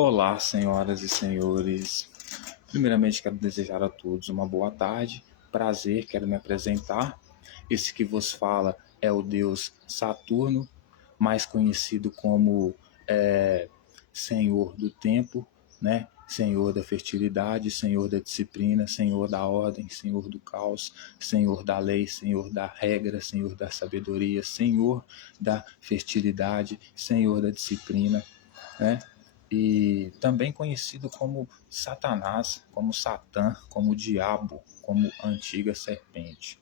Olá, senhoras e senhores. Primeiramente, quero desejar a todos uma boa tarde. Prazer, quero me apresentar. Esse que vos fala é o deus Saturno, mais conhecido como Senhor do Tempo, né? Senhor da fertilidade, Senhor da disciplina, Senhor da ordem, Senhor do caos, Senhor da lei, Senhor da regra, Senhor da sabedoria, Senhor da fertilidade, Senhor da disciplina, né? E também conhecido como Satanás, como Satã, como Diabo, como antiga serpente,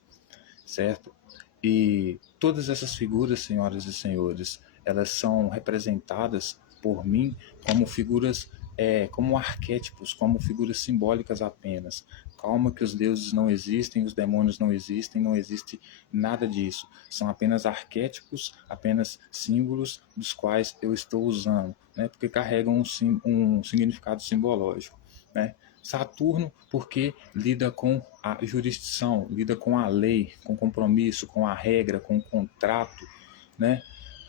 certo? E todas essas figuras, senhoras e senhores, elas são representadas por mim como figuras, como arquétipos, como figuras simbólicas apenas. Calma que os deuses não existem, os demônios não existem, não existe nada disso. São apenas arquétipos, apenas símbolos dos quais eu estou usando, né? Porque carregam um significado simbológico, né? Saturno, porque lida com a jurisdição, lida com a lei, com o compromisso, com a regra, com o contrato, né?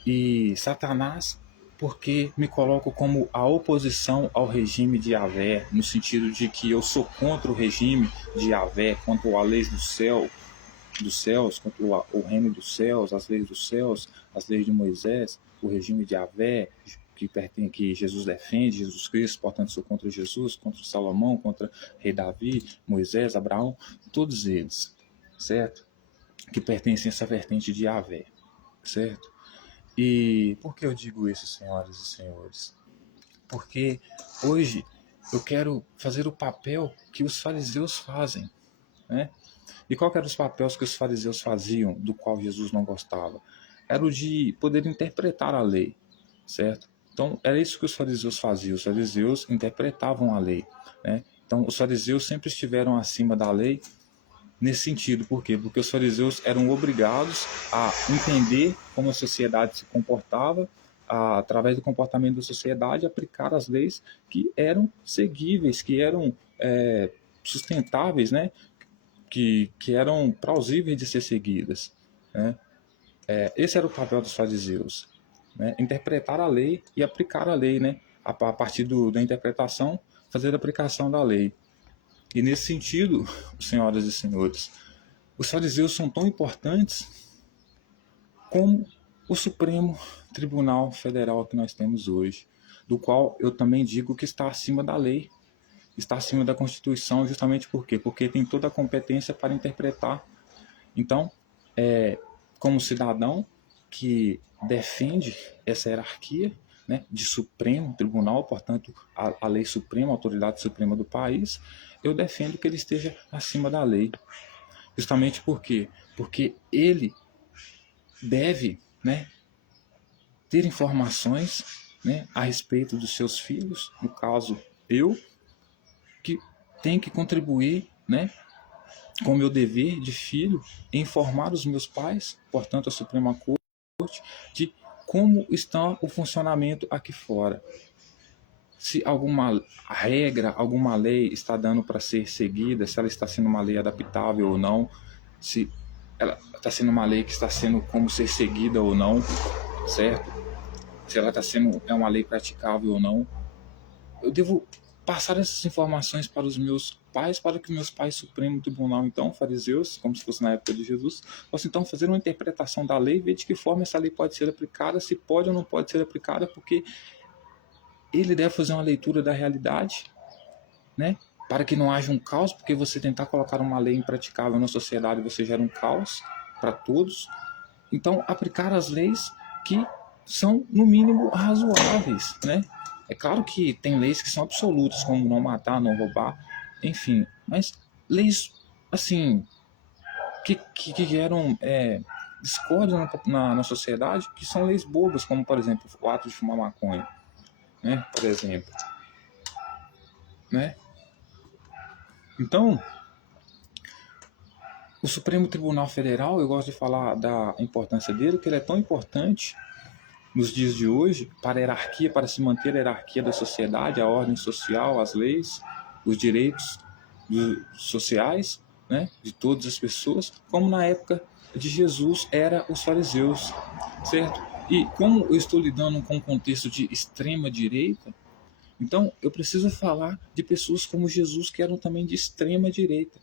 E Satanás, porque me coloco como a oposição ao regime de Yahvé, no sentido de que eu sou contra o regime de Yahvé, contra a lei dos céus, contra o reino dos céus, as leis dos céus, as leis de Moisés, o regime de Yahvé, que Jesus defende, Jesus Cristo, portanto sou contra Jesus, contra Salomão, contra rei Davi, Moisés, Abraão, todos eles, certo? Que pertencem a essa vertente de Yahvé, certo? E por que eu digo isso, senhoras e senhores? Porque hoje eu quero fazer o papel que os fariseus fazem, né? E qual eram os papéis que os fariseus faziam, do qual Jesus não gostava? Era o de poder interpretar a lei, certo? Então, era isso que os fariseus faziam. Os fariseus interpretavam a lei, né? Então, os fariseus sempre estiveram acima da lei nesse sentido. Por quê? Porque os fariseus eram obrigados a entender como a sociedade se comportava, através do comportamento da sociedade, aplicar as leis que eram seguíveis, que eram sustentáveis, né? Que eram plausíveis de ser seguidas, né? Esse era o papel dos fariseus, né? Interpretar a lei e aplicar a lei, né? A partir da interpretação, fazer a aplicação da lei. E nesse sentido, senhoras e senhores, os fariseus são tão importantes como o Supremo Tribunal Federal que nós temos hoje, do qual eu também digo que está acima da lei, está acima da Constituição, justamente por quê? Porque tem toda a competência para interpretar. Então, como cidadão que defende essa hierarquia, né, de Supremo Tribunal, portanto, a lei suprema, a autoridade suprema do país, eu defendo que ele esteja acima da lei. Justamente por quê? Porque ele deve, né, ter informações, né, a respeito dos seus filhos, no caso eu, que tem que contribuir, né, com o meu dever de filho em informar os meus pais, portanto a Suprema Corte, de como está o funcionamento aqui fora. Se alguma regra, alguma lei está dando para ser seguida, se ela está sendo uma lei adaptável ou não, se ela está sendo uma lei que está sendo como ser seguida ou não, certo? Se ela está sendo uma lei praticável ou não. Eu devo passar essas informações para os meus pais, para que meus pais, Supremo Tribunal, então, fariseus, como se fosse na época de Jesus, possam então fazer uma interpretação da lei, ver de que forma essa lei pode ser aplicada, se pode ou não pode ser aplicada, porque ele deve fazer uma leitura da realidade, né? Para que não haja um caos, porque você tentar colocar uma lei impraticável na sociedade, você gera um caos para todos. Então, aplicar as leis que são, no mínimo, razoáveis, né? É claro que tem leis que são absolutas, como não matar, não roubar, enfim. Mas leis, assim, que geram discórdia na sociedade, que são leis bobas, como, por exemplo, o ato de fumar maconha, né? Por exemplo. Né? Então, o Supremo Tribunal Federal, eu gosto de falar da importância dele, que ele é tão importante nos dias de hoje, para a hierarquia, para se manter a hierarquia da sociedade, a ordem social, as leis, os direitos sociais, né, de todas as pessoas, como na época de Jesus era os fariseus, certo? E como eu estou lidando com um contexto de extrema direita, Então, eu preciso falar de pessoas como Jesus, que eram também de extrema direita,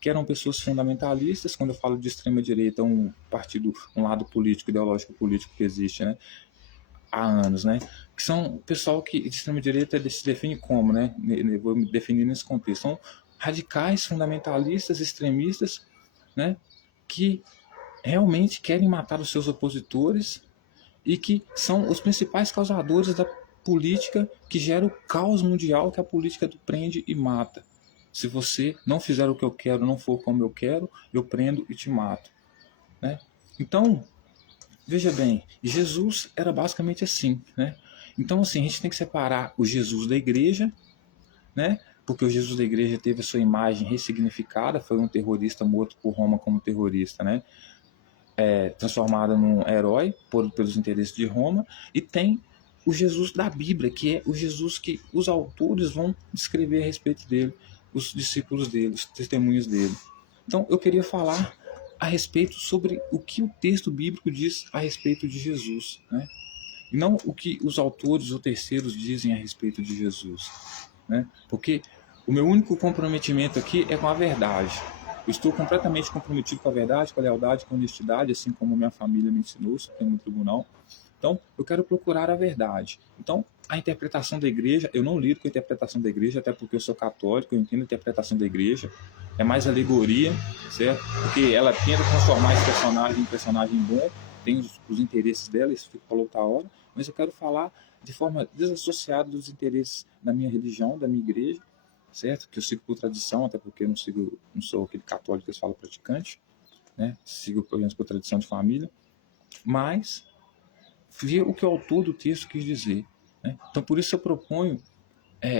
que eram pessoas fundamentalistas. Quando eu falo de extrema direita, um partido, um lado político, ideológico político que existe, né, há anos, né, que são pessoal que de extrema direita se define como, né, vou me definir nesse contexto, são radicais, fundamentalistas, extremistas, né, que realmente querem matar os seus opositores e que são os principais causadores da política que gera o caos mundial, que a política do prende e mata. Se você não fizer o que eu quero, não for como eu quero, eu prendo e te mato, né? Então, veja bem, Jesus era basicamente assim, né? Então, assim, a gente tem que separar o Jesus da igreja, né? Porque o Jesus da igreja teve a sua imagem ressignificada, foi um terrorista morto por Roma como terrorista, né? Transformada num herói pelos interesses de Roma, e tem o Jesus da Bíblia, que é o Jesus que os autores vão descrever a respeito dele, os discípulos dele, os testemunhos dele. Então, eu queria falar a respeito sobre o que o texto bíblico diz a respeito de Jesus, né? E não o que os autores ou terceiros dizem a respeito de Jesus, né? Porque o meu único comprometimento aqui é com a verdade. Eu estou completamente comprometido com a verdade, com a lealdade, com a honestidade, assim como minha família me ensinou, Supremo Tribunal. Então, eu quero procurar a verdade. Então, a interpretação da igreja, eu não lido com a interpretação da igreja, até porque eu sou católico, eu entendo a interpretação da igreja, é mais alegoria, certo? Porque ela tenta transformar esse personagem em personagem bom, tem os interesses dela, isso fica para outra hora, mas eu quero falar de forma desassociada dos interesses da minha religião, da minha igreja, certo? Que eu sigo por tradição, até porque eu não sou aquele católico que eles falam praticante, né? Sigo pelo menos por tradição de família, mas ver o que o autor do texto quis dizer, né? Então, por isso eu proponho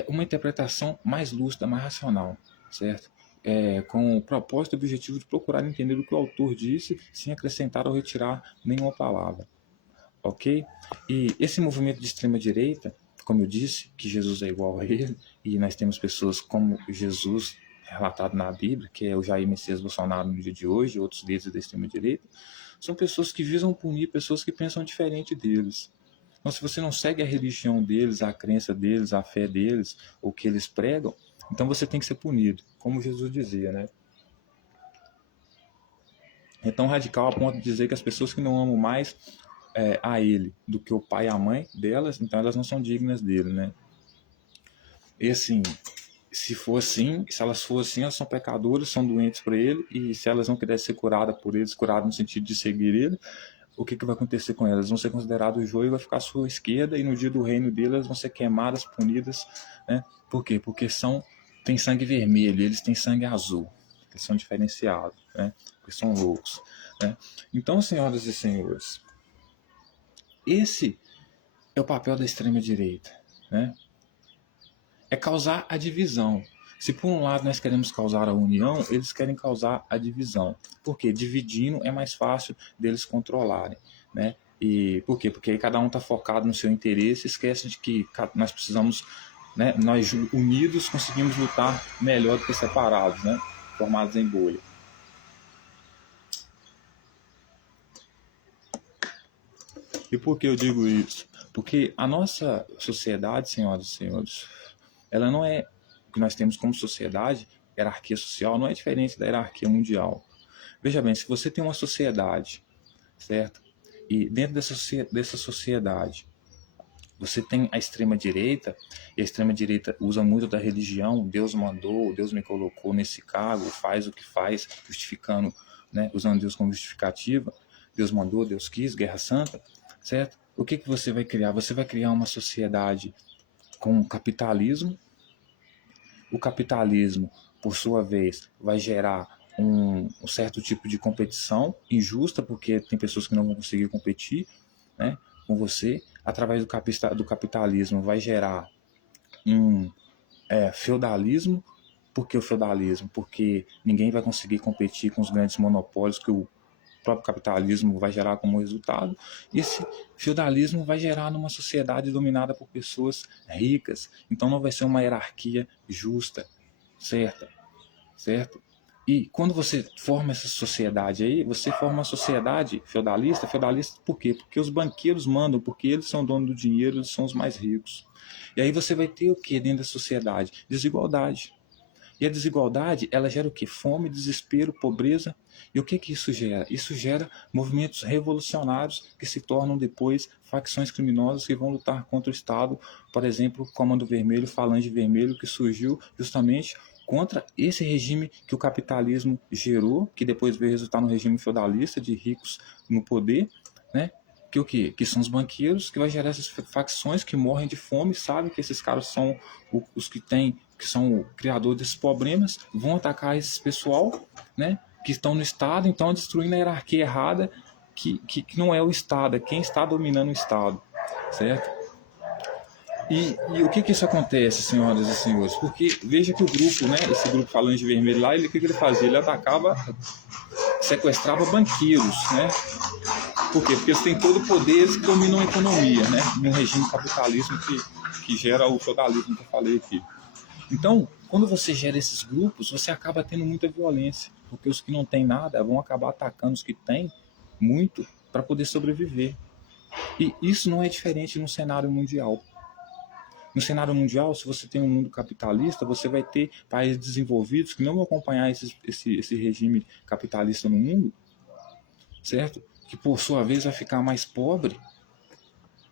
uma interpretação mais lúcida, mais racional, certo? Com o propósito e objetivo de procurar entender o que o autor disse, sem acrescentar ou retirar nenhuma palavra, ok? E esse movimento de extrema direita, como eu disse, que Jesus é igual a ele, e nós temos pessoas como Jesus relatado na Bíblia, que é o Jair Messias Bolsonaro no dia de hoje, e outros líderes da extrema direita, são pessoas que visam punir pessoas que pensam diferente deles. Então, se você não segue a religião deles, a crença deles, a fé deles, o que eles pregam, então você tem que ser punido, como Jesus dizia, né? É tão radical a ponto de dizer que as pessoas que não amam mais a ele do que o pai e a mãe delas, então elas não são dignas dele, né? E assim, se for assim, se elas for assim, elas são pecadoras, são doentes por ele, e se elas não quiserem ser curadas por eles, curadas no sentido de seguir ele, o que vai acontecer com elas? Vão ser consideradas o joio e vai ficar à sua esquerda, e no dia do reino delas vão ser queimadas, punidas, né? Por quê? Porque tem sangue vermelho, eles têm sangue azul, eles são diferenciados, né? Porque são loucos, né? Então, senhoras e senhores, esse é o papel da extrema-direita, né? É causar a divisão. Se por um lado nós queremos causar a união, eles querem causar a divisão. Por quê? Dividindo é mais fácil deles controlarem, né? E por quê? Porque aí cada um está focado no seu interesse, esquece de que nós precisamos, né? Nós unidos conseguimos lutar melhor do que separados, né? Formados em bolha. E por que eu digo isso? Porque a nossa sociedade, senhoras e senhores, ela não é o que nós temos como sociedade, hierarquia social, não é diferente da hierarquia mundial. Veja bem, se você tem uma sociedade, certo? E dentro dessa sociedade, você tem a extrema-direita, e a extrema-direita usa muito da religião, Deus mandou, Deus me colocou nesse cargo, faz o que faz, justificando, né, usando Deus como justificativa, Deus mandou, Deus quis, guerra santa, certo? O que você vai criar? Você vai criar uma sociedade com capitalismo. O capitalismo, por sua vez, vai gerar um certo tipo de competição injusta, porque tem pessoas que não vão conseguir competir, né, com você. Através do capitalismo vai gerar um feudalismo. Por que o feudalismo? Porque ninguém vai conseguir competir com os grandes monopólios que o próprio capitalismo vai gerar como resultado. Esse feudalismo vai gerar numa sociedade dominada por pessoas ricas. Então não vai ser uma hierarquia justa, certo? E quando você forma essa sociedade aí, você forma uma sociedade feudalista por quê? Porque os banqueiros mandam, porque eles são donos do dinheiro, eles são os mais ricos. E aí você vai ter o que dentro da sociedade? Desigualdade. E a desigualdade, ela gera o quê? Fome, desespero, pobreza. E o que que isso gera? Isso gera movimentos revolucionários que se tornam depois facções criminosas que vão lutar contra o Estado. Por exemplo, o Comando Vermelho, Falange Vermelho, que surgiu justamente contra esse regime que o capitalismo gerou, que depois veio resultar no regime feudalista de ricos no poder, né? Que o quê? Que são os banqueiros, que vai gerar essas facções que morrem de fome, sabem que esses caras são os que têm, que são o criador desses problemas, vão atacar esse pessoal, né? Que estão no Estado, então destruindo a hierarquia errada, que não é o Estado, é quem está dominando o Estado, certo? E o que que isso acontece, senhoras e senhores? Porque veja que o grupo, né, esse grupo Falange Vermelho lá, o que ele fazia? Ele atacava, sequestrava banqueiros, né? Por quê? Porque eles têm todo o poder, eles que dominam a economia, né? Num regime capitalismo que gera o feudalismo que eu falei aqui. Então, quando você gera esses grupos, você acaba tendo muita violência, porque os que não têm nada vão acabar atacando os que têm muito para poder sobreviver. E isso não é diferente no cenário mundial. No cenário mundial, se você tem um mundo capitalista, você vai ter países desenvolvidos que não vão acompanhar esse regime capitalista no mundo, certo? Que por sua vez vai ficar mais pobre,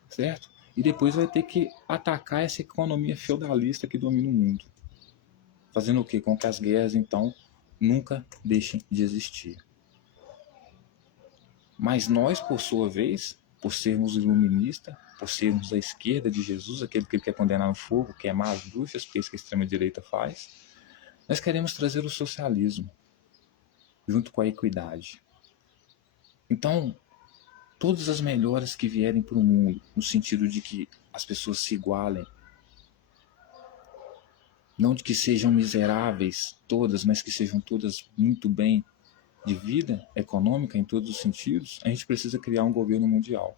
certo? E depois vai ter que atacar essa economia feudalista que domina o mundo. Fazendo o quê? Com que as guerras, então, nunca deixem de existir. Mas nós, por sua vez, por sermos iluministas, por sermos a esquerda de Jesus, aquele que ele quer condenar no fogo, queimar as bruxas, porque é isso que a extrema-direita faz, nós queremos trazer o socialismo, junto com a equidade. Então, todas as melhoras que vierem para o mundo, no sentido de que as pessoas se igualem, não de que sejam miseráveis todas, mas que sejam todas muito bem de vida econômica em todos os sentidos, a gente precisa criar um governo mundial.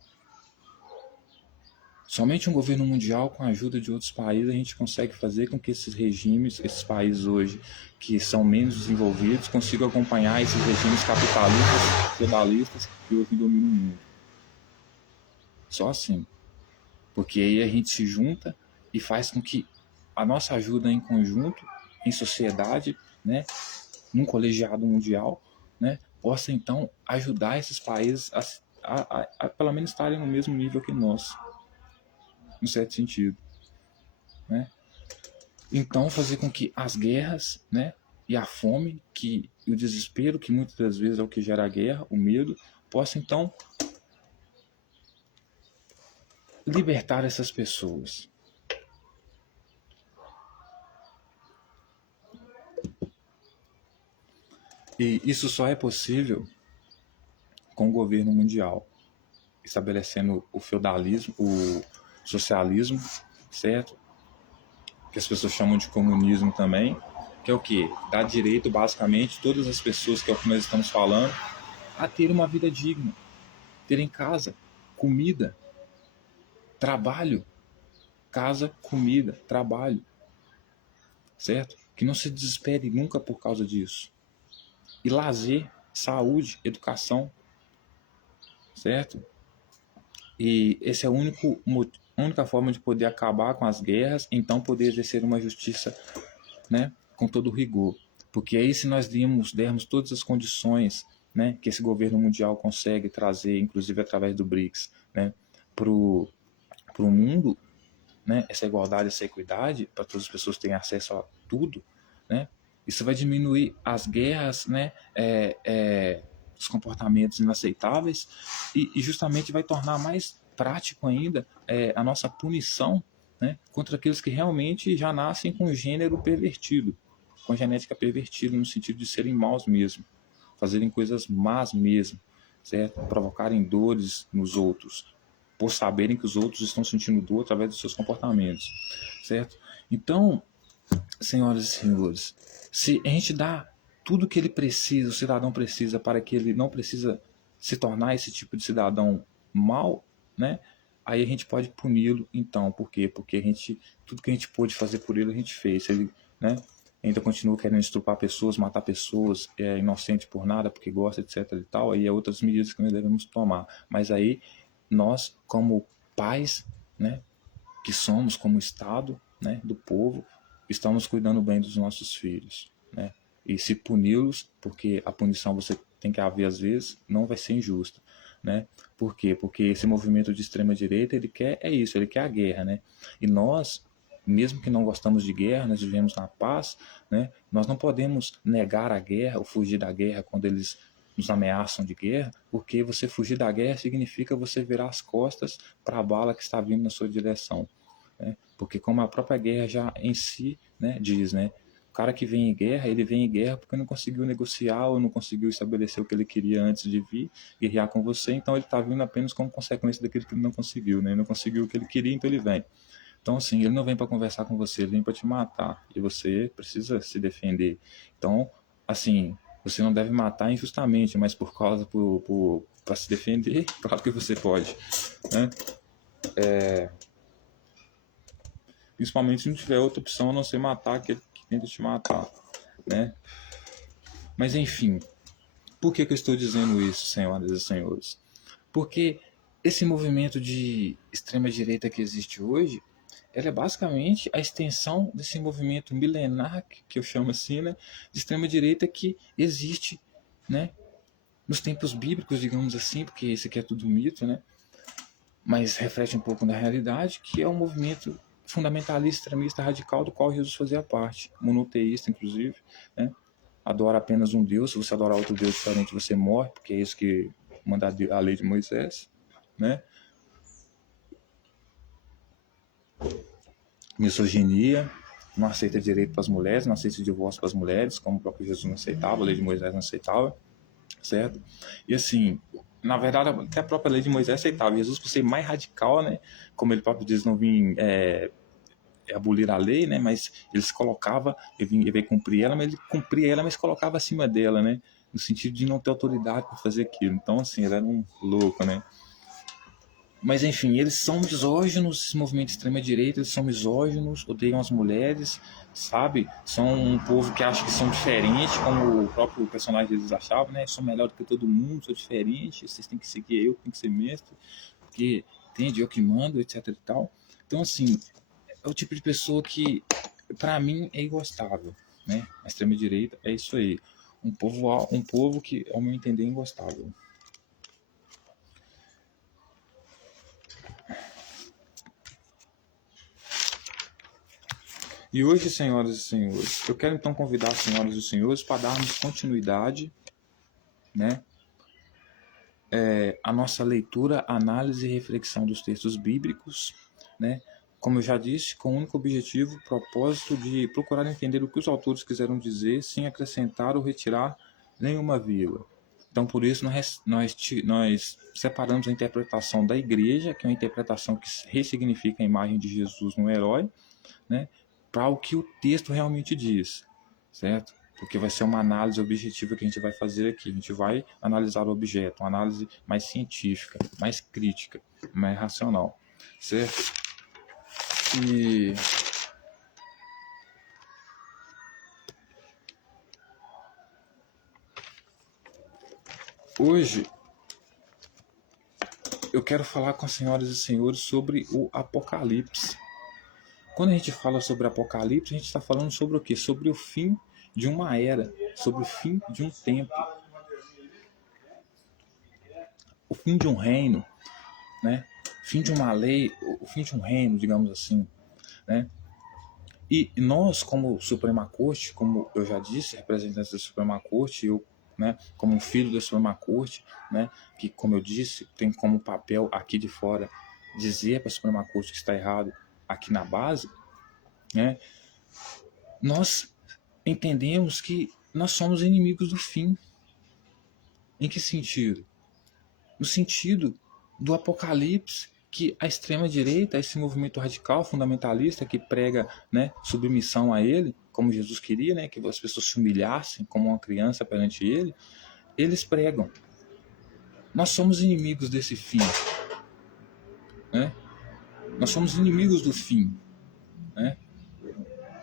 Somente um governo mundial, com a ajuda de outros países, a gente consegue fazer com que esses regimes, esses países hoje que são menos desenvolvidos, consigam acompanhar esses regimes capitalistas, feudalistas que hoje dominam o mundo. Só assim. Porque aí a gente se junta e faz com que a nossa ajuda em conjunto, em sociedade, né, num colegiado mundial, né, possa então ajudar esses países a pelo menos estarem no mesmo nível que nós, em certo sentido, né? Então fazer com que as guerras, né, e a fome, e o desespero, que muitas das vezes é o que gera a guerra, o medo, possa então libertar essas pessoas. E isso só é possível com o governo mundial, estabelecendo o feudalismo, o socialismo, certo? Que as pessoas chamam de comunismo também, que é o quê? Dá direito, basicamente, todas as pessoas, que é o que nós estamos falando, a ter uma vida digna, terem casa, comida, trabalho, casa, comida, trabalho, certo? Que não se desespere nunca por causa disso. E lazer, saúde, educação, certo? E esse é a única forma de poder acabar com as guerras, então poder exercer uma justiça, né, com todo rigor. Porque aí, se nós dermos todas as condições, né, que esse governo mundial consegue trazer, inclusive através do BRICS, né, para o mundo, né, essa igualdade, essa equidade, para todas as pessoas terem acesso a tudo, né, isso vai diminuir as guerras, né, os comportamentos inaceitáveis e justamente vai tornar mais prático ainda a nossa punição, né, contra aqueles que realmente já nascem com gênero pervertido, com genética pervertida, no sentido de serem maus mesmo, fazerem coisas más mesmo, certo? Provocarem dores nos outros, por saberem que os outros estão sentindo dor através dos seus comportamentos, certo? Então, senhoras e senhores, se a gente dá tudo que ele precisa, o cidadão precisa, para que ele não precisa se tornar esse tipo de cidadão mau, né? Aí a gente pode puni-lo, então. Por quê? Porque tudo que a gente pôde fazer por ele, a gente fez. Se ele, né, ainda continua querendo estuprar pessoas, matar pessoas, é inocente por nada, porque gosta, etc. e tal, aí é outras medidas que nós devemos tomar. Mas aí, nós, como pais, né, que somos como Estado, né, do povo, estamos cuidando bem dos nossos filhos, né? E se puni-los, porque a punição você tem que haver às vezes, não vai ser injusta, né? Por quê? Porque esse movimento de extrema direita, ele quer isso, ele quer a guerra, né? E nós, mesmo que não gostamos de guerra, nós vivemos na paz, né? Nós não podemos negar a guerra ou fugir da guerra quando eles nos ameaçam de guerra, porque você fugir da guerra significa você virar as costas para a bala que está vindo na sua direção, né? Porque como a própria guerra já em si, né, diz, né? O cara que vem em guerra, ele vem em guerra porque não conseguiu negociar ou não conseguiu estabelecer o que ele queria antes de vir guerrear com você, então ele está vindo apenas como consequência daquilo que ele não conseguiu, né? Ele não conseguiu o que ele queria, então ele vem. Então, assim, ele não vem para conversar com você, ele vem para te matar. E você precisa se defender. Então, assim, você não deve matar injustamente, mas por causa, para se defender, claro que você pode, né? Principalmente se não tiver outra opção a não ser matar aquele que tenta te matar, né? Mas, enfim, por que eu estou dizendo isso, senhoras e senhores? Porque esse movimento de extrema-direita que existe hoje, ela é basicamente a extensão desse movimento milenar, que eu chamo assim, né, de extrema-direita que existe, né, nos tempos bíblicos, digamos assim, porque esse aqui é tudo mito, né, mas reflete um pouco da realidade, que é um movimento fundamentalista, extremista, radical, do qual Jesus fazia parte, monoteísta, inclusive, né, adora apenas um Deus. Se você adorar outro Deus diferente, você morre, porque é isso que manda a lei de Moisés, né? Misoginia, não aceita direito para as mulheres, não aceita divórcio para as mulheres, como o próprio Jesus não aceitava, a lei de Moisés não aceitava, certo? E assim, na verdade, até a própria lei de Moisés aceitava. Jesus, por ser mais radical, né? Como ele próprio diz, não vim abolir a lei, né? Mas ele se colocava, ele veio cumprir ela, mas ele cumpria ela, mas colocava acima dela, né? No sentido de não ter autoridade para fazer aquilo. Então, assim, ele era um louco, né? Mas enfim, eles são misóginos, esse movimento de extrema-direita, eles são misóginos, odeiam as mulheres, sabe? São um povo que acha que são diferentes, como o próprio personagem deles achava, né? Sou melhor do que todo mundo, sou diferente, vocês têm que seguir eu, tem que ser mestre, porque entende, eu que mando, etc e tal. Então, assim, é o tipo de pessoa que, para mim, é ingostável, né? A extrema-direita é isso aí. Um povo que, ao meu entender, é ingostável. E hoje, senhoras e senhores, eu quero então convidar as senhoras e senhores para darmos continuidade, né, à nossa leitura, análise e reflexão dos textos bíblicos, né, como eu já disse, com o único objetivo, propósito de procurar entender o que os autores quiseram dizer sem acrescentar ou retirar nenhuma vírgula. Então, por isso, nós separamos a interpretação da igreja, que é uma interpretação que ressignifica a imagem de Jesus no herói, né, para o que o texto realmente diz, certo? Porque vai ser uma análise objetiva que a gente vai fazer aqui. A gente vai analisar o objeto, uma análise mais científica, mais crítica, mais racional, certo? E hoje eu quero falar com as senhoras e senhores sobre o Apocalipse. Quando a gente fala sobre Apocalipse, a gente está falando sobre o quê? Sobre o fim de uma era, sobre o fim de um tempo, o fim de um reino, né? O fim de uma lei, o fim de um reino, digamos assim, né? E nós, como Suprema Corte, como eu já disse, representantes da Suprema Corte, eu, né, como um filho da Suprema Corte, né, que, como eu disse, tem como papel aqui de fora dizer para a Suprema Corte que está errado aqui na base, né, nós entendemos que nós somos inimigos do fim. Em que sentido? No sentido do Apocalipse, que a extrema-direita, esse movimento radical, fundamentalista, que prega, né, submissão a ele, como Jesus queria, né, que as pessoas se humilhassem como uma criança perante ele, eles pregam. Nós somos inimigos desse fim, né? Nós somos inimigos do fim, né?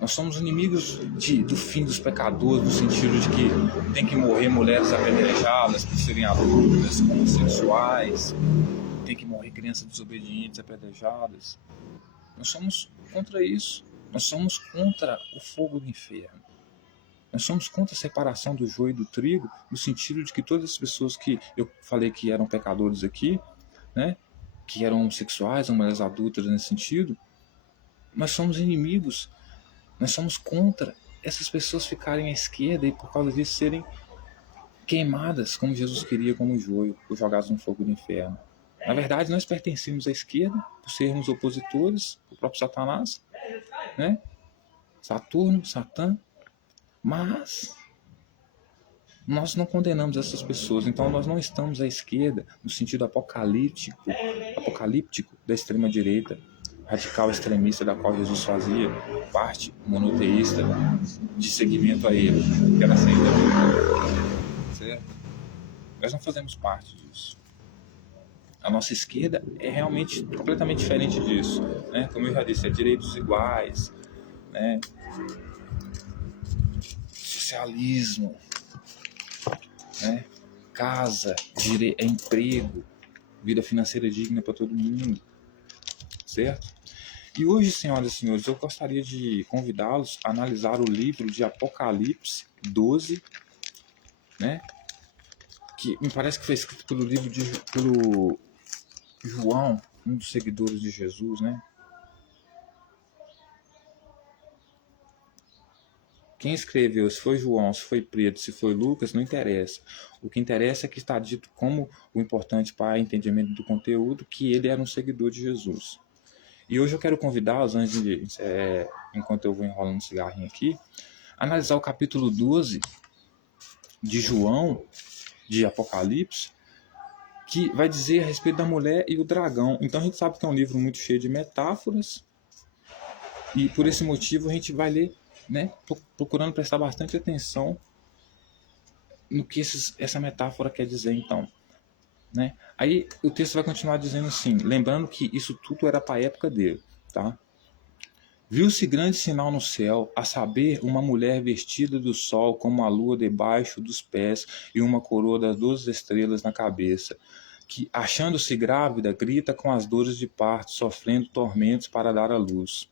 Nós somos inimigos do fim dos pecadores, no sentido de que tem que morrer mulheres apedrejadas por serem adultas, homossexuais, tem que morrer crianças desobedientes, apedrejadas. Nós somos contra isso. Nós somos contra o fogo do inferno. Nós somos contra a separação do joio e do trigo, no sentido de que todas as pessoas que eu falei que eram pecadores aqui, né, que eram homossexuais, mulheres adúlteras nesse sentido, nós somos inimigos. Nós somos contra essas pessoas ficarem à esquerda e por causa disso serem queimadas, como Jesus queria, como joio, ou jogadas no fogo do inferno. Na verdade, nós pertencemos à esquerda, por sermos opositores, o próprio Satanás, né? Saturno, Satã, mas nós não condenamos essas pessoas, então nós não estamos à esquerda, no sentido apocalíptico da extrema-direita, radical extremista da qual Jesus fazia parte, monoteísta, de seguimento a ele, que era a saída dele. Certo? Nós não fazemos parte disso. A nossa esquerda é realmente completamente diferente disso, né? Como eu já disse, é direitos iguais, né? Socialismo, né? Casa, emprego, vida financeira digna para todo mundo, certo? E hoje, senhoras e senhores, eu gostaria de convidá-los a analisar o livro de Apocalipse 12, né? Que me parece que foi escrito pelo João, um dos seguidores de Jesus, né? Quem escreveu, se foi João, se foi Pedro, se foi Lucas, não interessa. O que interessa é que está dito como o importante para entendimento do conteúdo, que ele era um seguidor de Jesus. E hoje eu quero convidá-los, enquanto eu vou enrolando um cigarrinho aqui, a analisar o capítulo 12 de João, de Apocalipse, que vai dizer a respeito da mulher e o dragão. Então a gente sabe que é um livro muito cheio de metáforas, e por esse motivo a gente vai ler, né, procurando prestar bastante atenção no que essa metáfora quer dizer, então, né? Aí o texto vai continuar dizendo assim, lembrando que isso tudo era para a época dele, tá? Viu-se grande sinal no céu, a saber, uma mulher vestida do sol como a lua debaixo dos pés e uma coroa das 12 estrelas na cabeça, que, achando-se grávida, grita com as dores de parto, sofrendo tormentos para dar à luz.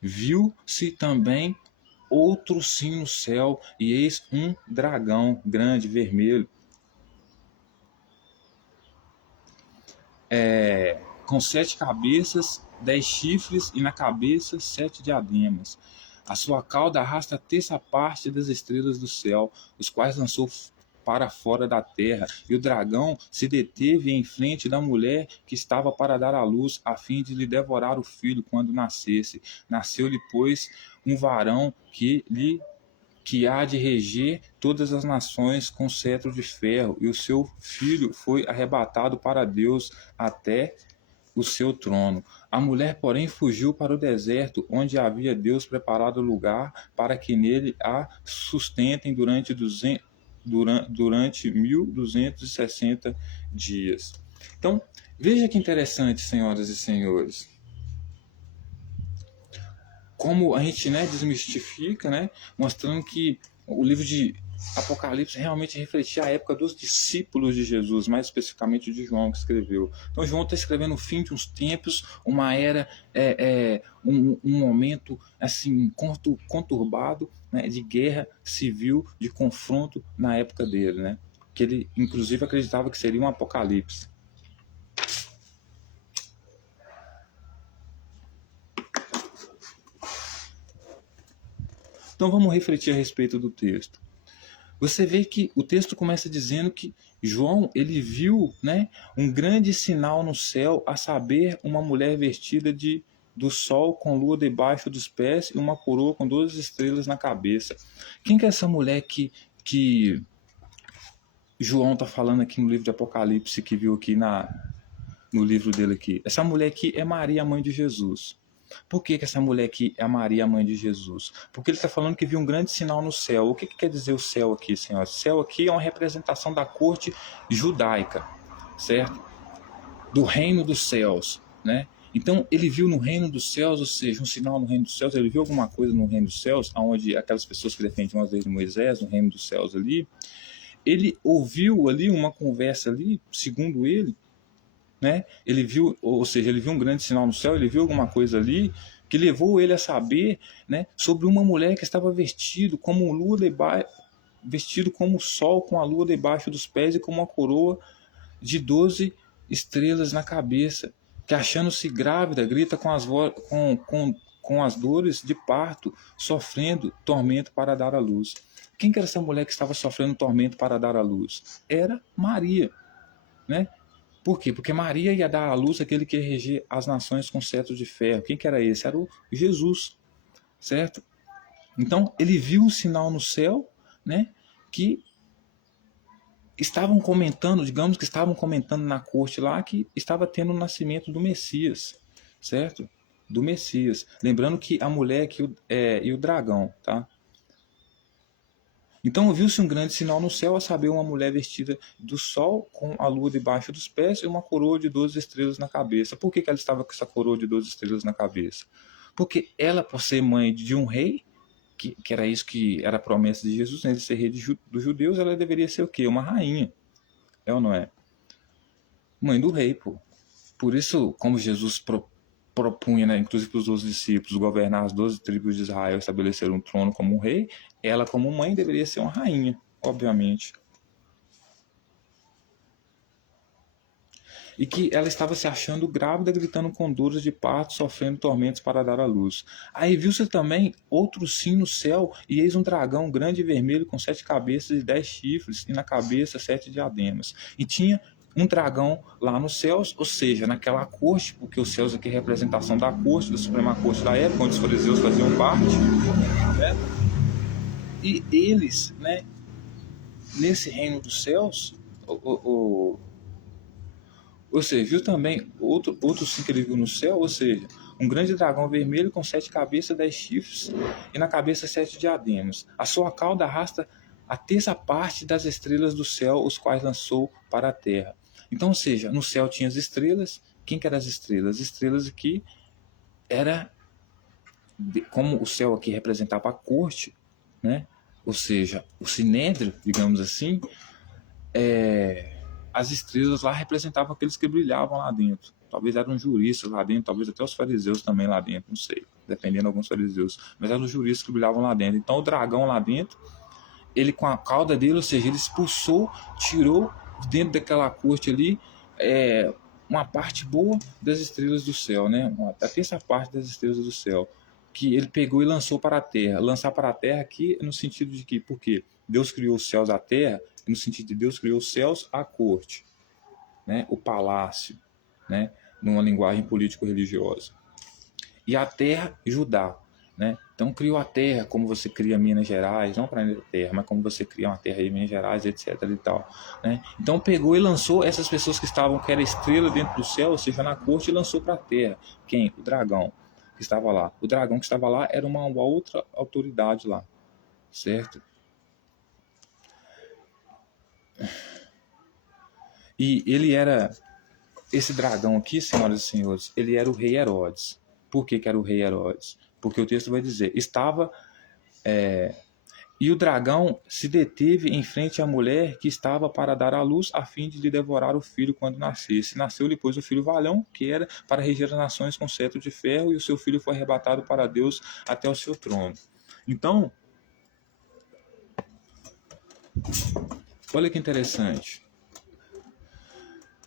Viu-se também outro sim no céu, e eis um dragão grande, vermelho, com 7 cabeças, 10 chifres, e na cabeça 7 diademas. A sua cauda arrasta a terça parte das estrelas do céu, os quais lançou para fora da terra, e o dragão se deteve em frente da mulher que estava para dar à luz, a fim de lhe devorar o filho quando nascesse. Nasceu-lhe, pois, um varão que há de reger todas as nações com cetro de ferro, e o seu filho foi arrebatado para Deus até o seu trono. A mulher, porém, fugiu para o deserto, onde havia Deus preparado lugar para que nele a sustentem durante 1260 dias. Então, veja que interessante, senhoras e senhores, como a gente, né, desmistifica, né, mostrando que o livro de Apocalipse realmente refletia a época dos discípulos de Jesus, mais especificamente de João, que escreveu. Então João está escrevendo o fim de uns tempos, uma era, um momento assim conturbado, né, de guerra civil, de confronto na época dele, né, que ele inclusive acreditava que seria um apocalipse. Então vamos refletir a respeito do texto. Você vê que o texto começa dizendo que João, ele viu, né, um grande sinal no céu, a saber, uma mulher vestida do sol com lua debaixo dos pés e uma coroa com 12 estrelas na cabeça. Quem que é essa mulher que João está falando aqui no livro de Apocalipse, que viu aqui no livro dele aqui? Essa mulher aqui é Maria, a mãe de Jesus. Por que essa mulher aqui é a Maria, a mãe de Jesus? Porque ele está falando que viu um grande sinal no céu. O que quer dizer o céu aqui, senhores? O céu aqui é uma representação da corte judaica, certo? Do reino dos céus, né? Então ele viu no reino dos céus, ou seja, um sinal no reino dos céus. Ele viu alguma coisa no reino dos céus, onde aquelas pessoas que defendiam as leis de Moisés, no reino dos céus ali. Ele ouviu ali uma conversa ali, segundo ele, né? Ele viu, ou seja, ele viu um grande sinal no céu, ele viu alguma coisa ali que levou ele a saber, né, sobre uma mulher que estava vestido como o sol, com a lua debaixo dos pés e com uma coroa de 12 estrelas na cabeça, que achando-se grávida, grita com as dores de parto, sofrendo tormento para dar à luz. Quem que era essa mulher que estava sofrendo tormento para dar à luz? Era Maria, né? Por quê? Porque Maria ia dar à luz aquele que ia reger as nações com cetro de ferro. Quem que era esse? Era o Jesus, certo? Então, ele viu um sinal no céu, né, que estavam comentando, digamos que estavam comentando na corte lá que estava tendo o nascimento do Messias, certo? Do Messias. Lembrando que a mulher aqui, e o dragão, tá? Então viu-se um grande sinal no céu, a saber, uma mulher vestida do sol, com a lua debaixo dos pés e uma coroa de 12 estrelas na cabeça. Por que ela estava com essa coroa de 12 estrelas na cabeça? Porque ela, por ser mãe de um rei, que era isso que era a promessa de Jesus, né, de ser rei dos judeus, ela deveria ser o quê? Uma rainha. É ou não é? Mãe do rei, pô. Por isso, como Jesus propunha, né, inclusive para os 12 discípulos, governar as 12 tribos de Israel, estabelecer um trono como um rei, ela, como mãe, deveria ser uma rainha, obviamente. E que ela estava se achando grávida, gritando com dores de parto, sofrendo tormentos para dar à luz. Aí viu-se também outro sim no céu, e eis um dragão grande e vermelho com 7 cabeças e 10 chifres, e na cabeça 7 diademas. E tinha um dragão lá nos céus, ou seja, naquela corte, porque os céus aqui é representação da corte, da Suprema Corte da época, onde os fariseus faziam parte, né? E eles, né, nesse reino dos céus, ou seja, viu também outro sim que ele viu no céu, ou seja, um grande dragão vermelho com 7 cabeças, 10 chifres, e na cabeça 7 diademas. A sua cauda arrasta a terça parte das estrelas do céu, os quais lançou para a terra. Então, ou seja, no céu tinha as estrelas. Quem que eram as estrelas? As estrelas aqui era, como o céu aqui representava a corte, né? Ou seja, o sinédrio, digamos assim, as estrelas lá representavam aqueles que brilhavam lá dentro. Talvez eram juristas lá dentro, talvez até os fariseus também lá dentro, não sei, dependendo de alguns fariseus. Mas eram os juristas que brilhavam lá dentro. Então o dragão lá dentro, ele com a cauda dele, ou seja, ele expulsou, tirou dentro daquela corte ali uma parte boa das estrelas do céu, né? A terça parte das estrelas do céu, que ele pegou e lançou para a terra. Lançar para a terra aqui no sentido de que, por quê? Deus criou os céus, a terra, no sentido de Deus criou os céus, a corte, né? O palácio, né? Numa linguagem político-religiosa. E a terra, Judá, né? Então criou a terra como você cria Minas Gerais, não para a terra, mas como você cria uma terra em Minas Gerais, etc. e tal, né? Então pegou e lançou essas pessoas que estavam, que era estrela dentro do céu, ou seja, na corte, e lançou para a terra. Quem? O dragão que estava lá. O dragão que estava lá era uma outra autoridade lá, certo? E ele era, esse dragão aqui, senhoras e senhores, ele era o rei Herodes. Por que era o rei Herodes? Porque o texto vai dizer, e o dragão se deteve em frente à mulher que estava para dar à luz, a fim de lhe devorar o filho quando nascesse. Nasceu-lhe, pois, o filho varão, que era para reger as nações com cetro de ferro, e o seu filho foi arrebatado para Deus até o seu trono. Então, olha que interessante.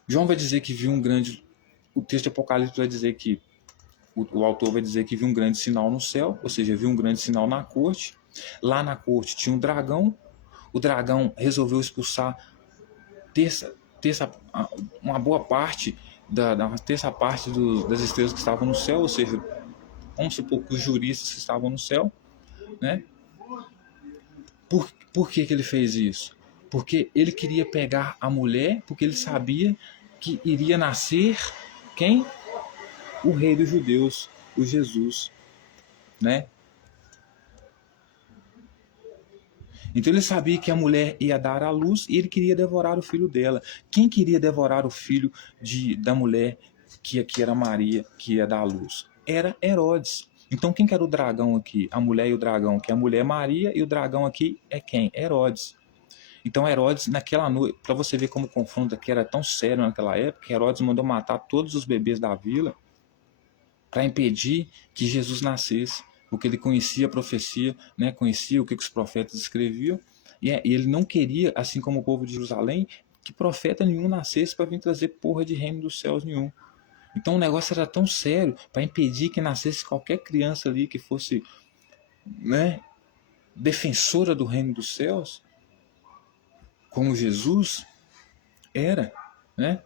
João vai dizer que viu um grande... O texto de Apocalipse vai dizer que... O autor vai dizer que viu um grande sinal no céu, ou seja, viu um grande sinal na corte. Lá na corte tinha um dragão. O dragão resolveu expulsar uma boa parte da terça parte das estrelas que estavam no céu, ou seja, vamos supor que os juristas que estavam no céu, né? Por que ele fez isso? Porque ele queria pegar a mulher, porque ele sabia que iria nascer quem? O rei dos judeus, o Jesus, né? Então ele sabia que a mulher ia dar à luz e ele queria devorar o filho dela. Quem queria devorar o filho da mulher que era Maria, que ia dar à luz? Era Herodes. Então quem que era o dragão aqui? A mulher e o dragão, que é a mulher Maria, e o dragão aqui é quem? Herodes. Então Herodes, naquela noite, para você ver como o confronto aqui era tão sério naquela época, Herodes mandou matar todos os bebês da vila para impedir que Jesus nascesse, porque ele conhecia a profecia, né, conhecia o que os profetas escreviam, e ele não queria, assim como o povo de Jerusalém, que profeta nenhum nascesse para vir trazer porra de reino dos céus nenhum. Então o negócio era tão sério para impedir que nascesse qualquer criança ali que fosse, né, defensora do reino dos céus, como Jesus era, né?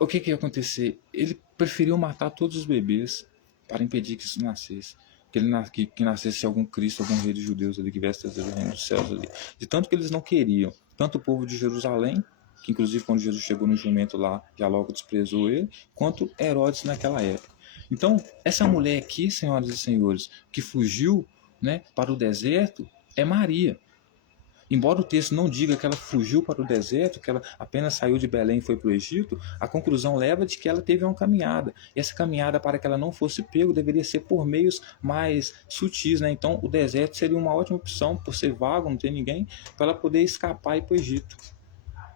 O que ia acontecer? Ele preferiu matar todos os bebês para impedir que isso nascesse. Que nascesse algum Cristo, algum rei dos judeus ali que viesse trazer o reino dos céus ali. De tanto que eles não queriam, tanto o povo de Jerusalém, que inclusive quando Jesus chegou no jumento lá, já logo desprezou ele, quanto Herodes naquela época. Então, essa mulher aqui, senhoras e senhores, que fugiu, né, para o deserto, é Maria. Embora o texto não diga que ela fugiu para o deserto, que ela apenas saiu de Belém e foi para o Egito, a conclusão leva de que ela teve uma caminhada. E essa caminhada, para que ela não fosse pego, deveria ser por meios mais sutis, né? Então, o deserto seria uma ótima opção, por ser vago, não ter ninguém, para ela poder escapar e ir para o Egito.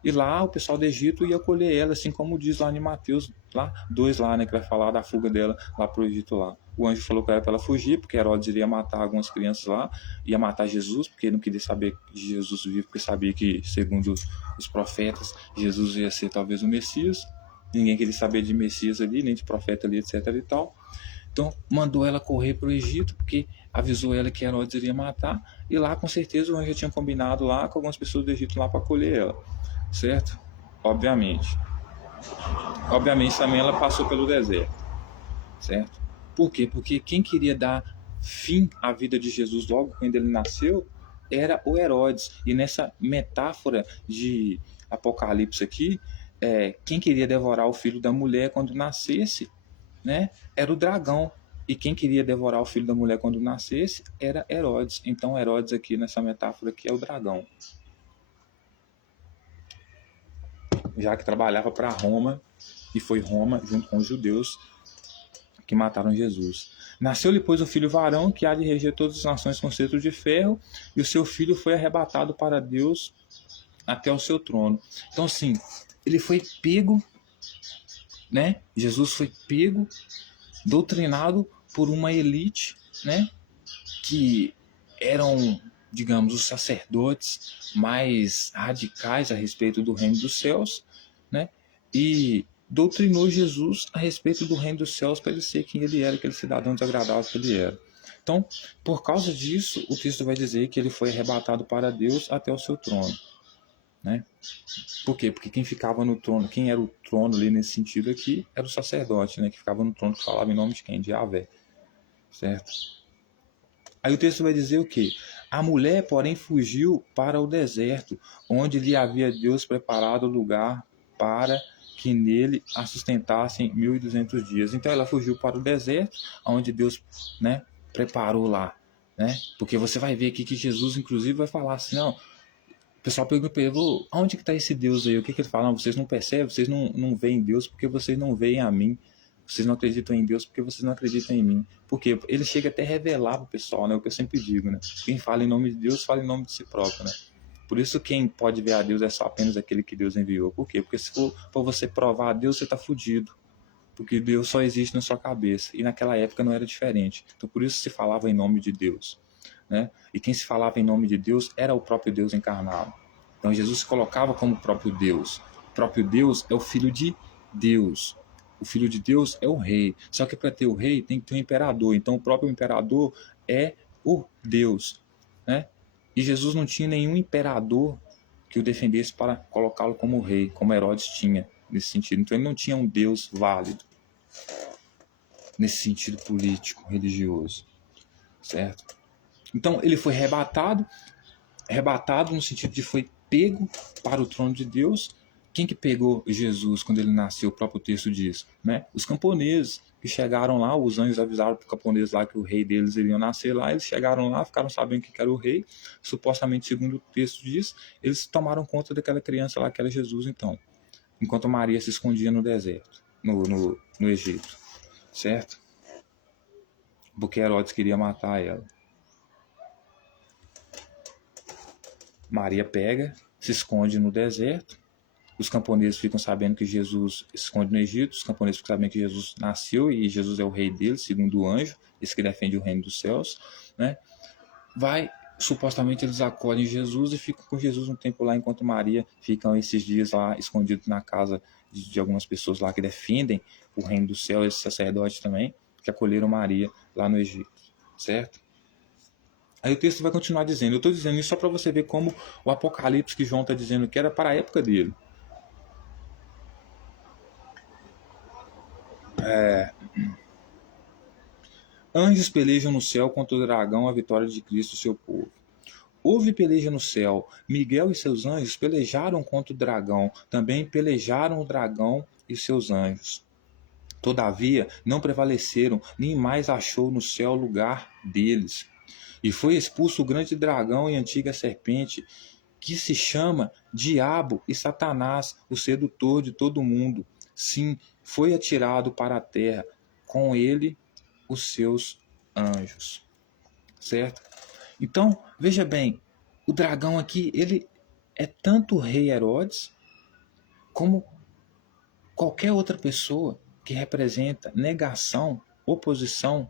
E lá o pessoal do Egito ia acolher ela, assim como diz lá em Mateus lá, 2 lá, né, que vai falar da fuga dela lá pro Egito lá. O anjo falou para ela fugir, porque Herodes iria matar algumas crianças lá, ia matar Jesus, porque ele não queria saber de Jesus vivo, porque sabia que, segundo os profetas, Jesus ia ser talvez o Messias. Ninguém queria saber de Messias ali, nem de profeta ali, etc e tal. Então, mandou ela correr para o Egito, porque avisou ela que Herodes iria matar, e lá, com certeza, o anjo tinha combinado lá com algumas pessoas do Egito lá para acolher ela, certo? Obviamente. Obviamente, também ela passou pelo deserto, certo? Por quê? Porque quem queria dar fim à vida de Jesus logo quando ele nasceu era o Herodes. E nessa metáfora de Apocalipse aqui, quem queria devorar o filho da mulher quando nascesse, né, era o dragão. E quem queria devorar o filho da mulher quando nascesse era Herodes. Então Herodes aqui nessa metáfora aqui é o dragão. Já que trabalhava para Roma, e foi Roma, junto com os judeus, que mataram Jesus. Nasceu-lhe, pois, o filho varão, que há de reger todas as nações com cetro de ferro, e o seu filho foi arrebatado para Deus até o seu trono. Então, assim, ele foi pego, né? Jesus foi pego, doutrinado por uma elite, né? Que eram, digamos, os sacerdotes mais radicais a respeito do reino dos céus, né? E doutrinou Jesus a respeito do reino dos céus para ele ser quem ele era, aquele cidadão desagradável que ele era. Então, por causa disso, o texto vai dizer que ele foi arrebatado para Deus até o seu trono, né? Por quê? Porque quem ficava no trono, quem era o trono ali nesse sentido aqui, era o sacerdote, né? Que ficava no trono, que falava em nome de quem? De Yahvé, certo? Aí o texto vai dizer o quê? A mulher, porém, fugiu para o deserto, onde lhe havia Deus preparado lugar para que nele a sustentassem 1.200 dias. Então ela fugiu para o deserto, onde Deus, né, preparou lá, né? Porque você vai ver aqui que Jesus, inclusive, vai falar assim, não, o pessoal pergunta para ele, onde que está esse Deus aí? O que ele fala? Não, vocês não percebem, vocês não veem Deus porque vocês não veem a mim. Vocês não acreditam em Deus porque vocês não acreditam em mim. Porque ele chega até a revelar para o pessoal, né? O que eu sempre digo, né? Quem fala em nome de Deus, fala em nome de si próprio, né? Por isso quem pode ver a Deus é só apenas aquele que Deus enviou. Por quê? Porque se for para você provar a Deus, você está fudido. Porque Deus só existe na sua cabeça. E naquela época não era diferente. Então por isso se falava em nome de Deus, né? E quem se falava em nome de Deus era o próprio Deus encarnado. Então Jesus se colocava como o próprio Deus. O próprio Deus é o Filho de Deus. O Filho de Deus é o rei. Só que para ter o rei tem que ter um imperador. Então o próprio imperador é o Deus, né? E Jesus não tinha nenhum imperador que o defendesse para colocá-lo como rei, como Herodes tinha nesse sentido. Então ele não tinha um Deus válido nesse sentido político, religioso, certo? Então ele foi arrebatado no sentido de foi pego para o trono de Deus. Quem que pegou Jesus quando ele nasceu? O próprio texto diz, né? Os camponeses que chegaram lá, os anjos avisaram para os camponeses lá que o rei deles iria nascer lá, eles chegaram lá, ficaram sabendo que era o rei, supostamente, segundo o texto diz, eles tomaram conta daquela criança lá, que era Jesus, então, enquanto Maria se escondia no deserto, no Egito, certo? Porque Herodes queria matar ela. Maria pega, se esconde no deserto. Os camponeses ficam sabendo que Jesus se esconde no Egito. Os camponeses ficam sabendo que Jesus nasceu e Jesus é o rei deles, segundo o anjo, esse que defende o reino dos céus, né? Supostamente eles acolhem Jesus e ficam com Jesus um tempo lá, enquanto Maria ficam esses dias lá escondidos na casa de algumas pessoas lá que defendem o reino do céu, esses sacerdotes também, que acolheram Maria lá no Egito, certo? Aí o texto vai continuar dizendo, eu estou dizendo isso só para você ver como o Apocalipse que João está dizendo que era para a época dele. Anjos pelejam no céu contra o dragão, a vitória de Cristo, seu povo. Houve peleja no céu. Miguel e seus anjos pelejaram contra o dragão. Também pelejaram o dragão e seus anjos. Todavia, não prevaleceram, nem mais achou no céu lugar deles. E foi expulso o grande dragão e antiga serpente, que se chama Diabo e Satanás, o sedutor de todo mundo. Sim, foi atirado para a terra, com ele os seus anjos. Certo? Então, veja bem, o dragão aqui, ele é tanto o rei Herodes, como qualquer outra pessoa que representa negação, oposição,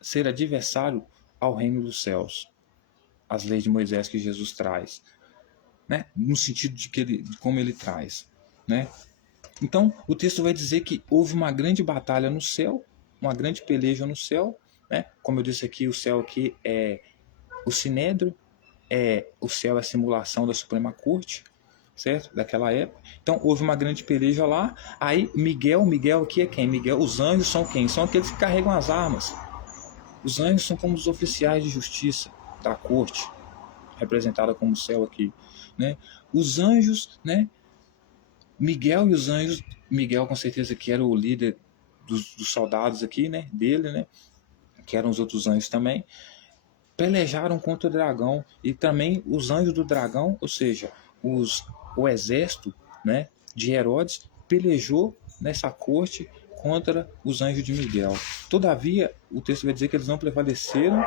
ser adversário ao reino dos céus, as leis de Moisés que Jesus traz, né? No sentido de como ele traz, né? Então, o texto vai dizer que houve uma grande batalha no céu, uma grande peleja no céu, né? Como eu disse aqui, o céu aqui é o Sinédrio, o céu é a simulação da Suprema Corte, certo? Daquela época. Então houve uma grande peleja lá. Aí Miguel aqui é quem? Miguel, os anjos são quem? São aqueles que carregam as armas. Os anjos são como os oficiais de justiça da corte, representada como céu aqui, né? Os anjos, né? Miguel e os anjos, Miguel com certeza que era o líder dos soldados aqui, né? Dele, né? Que eram os outros anjos também. Pelejaram contra o dragão e também os anjos do dragão, ou seja, o exército, né, de Herodes pelejou nessa corte contra os anjos de Miguel. Todavia, o texto vai dizer que eles não prevaleceram,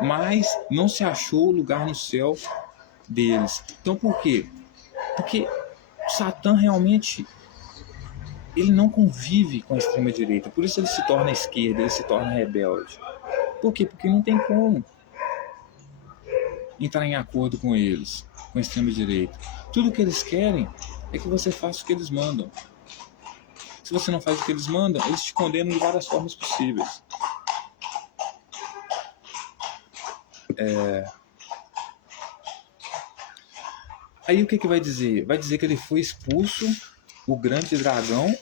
mas não se achou lugar no céu deles. Então por quê? Porque Satã realmente ele não convive com a extrema direita, por isso ele se torna à esquerda, ele se torna rebelde. Por quê? Porque não tem como entrar em acordo com eles, com a extrema-direita. Tudo que eles querem é que você faça o que eles mandam. Se você não faz o que eles mandam, eles te condenam de várias formas possíveis. Aí o que vai dizer? Vai dizer que ele foi expulso, o grande dragão,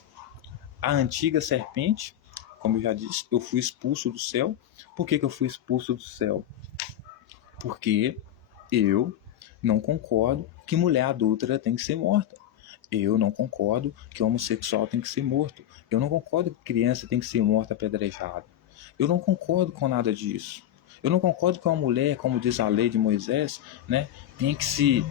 a antiga serpente, como eu já disse, eu fui expulso do céu. Por que eu fui expulso do céu? Porque eu não concordo que mulher adúltera tem que ser morta. Eu não concordo que homossexual tem que ser morto. Eu não concordo que criança tem que ser morta apedrejada. Eu não concordo com nada disso. Eu não concordo que uma mulher, como diz a lei de Moisés, né, tem que se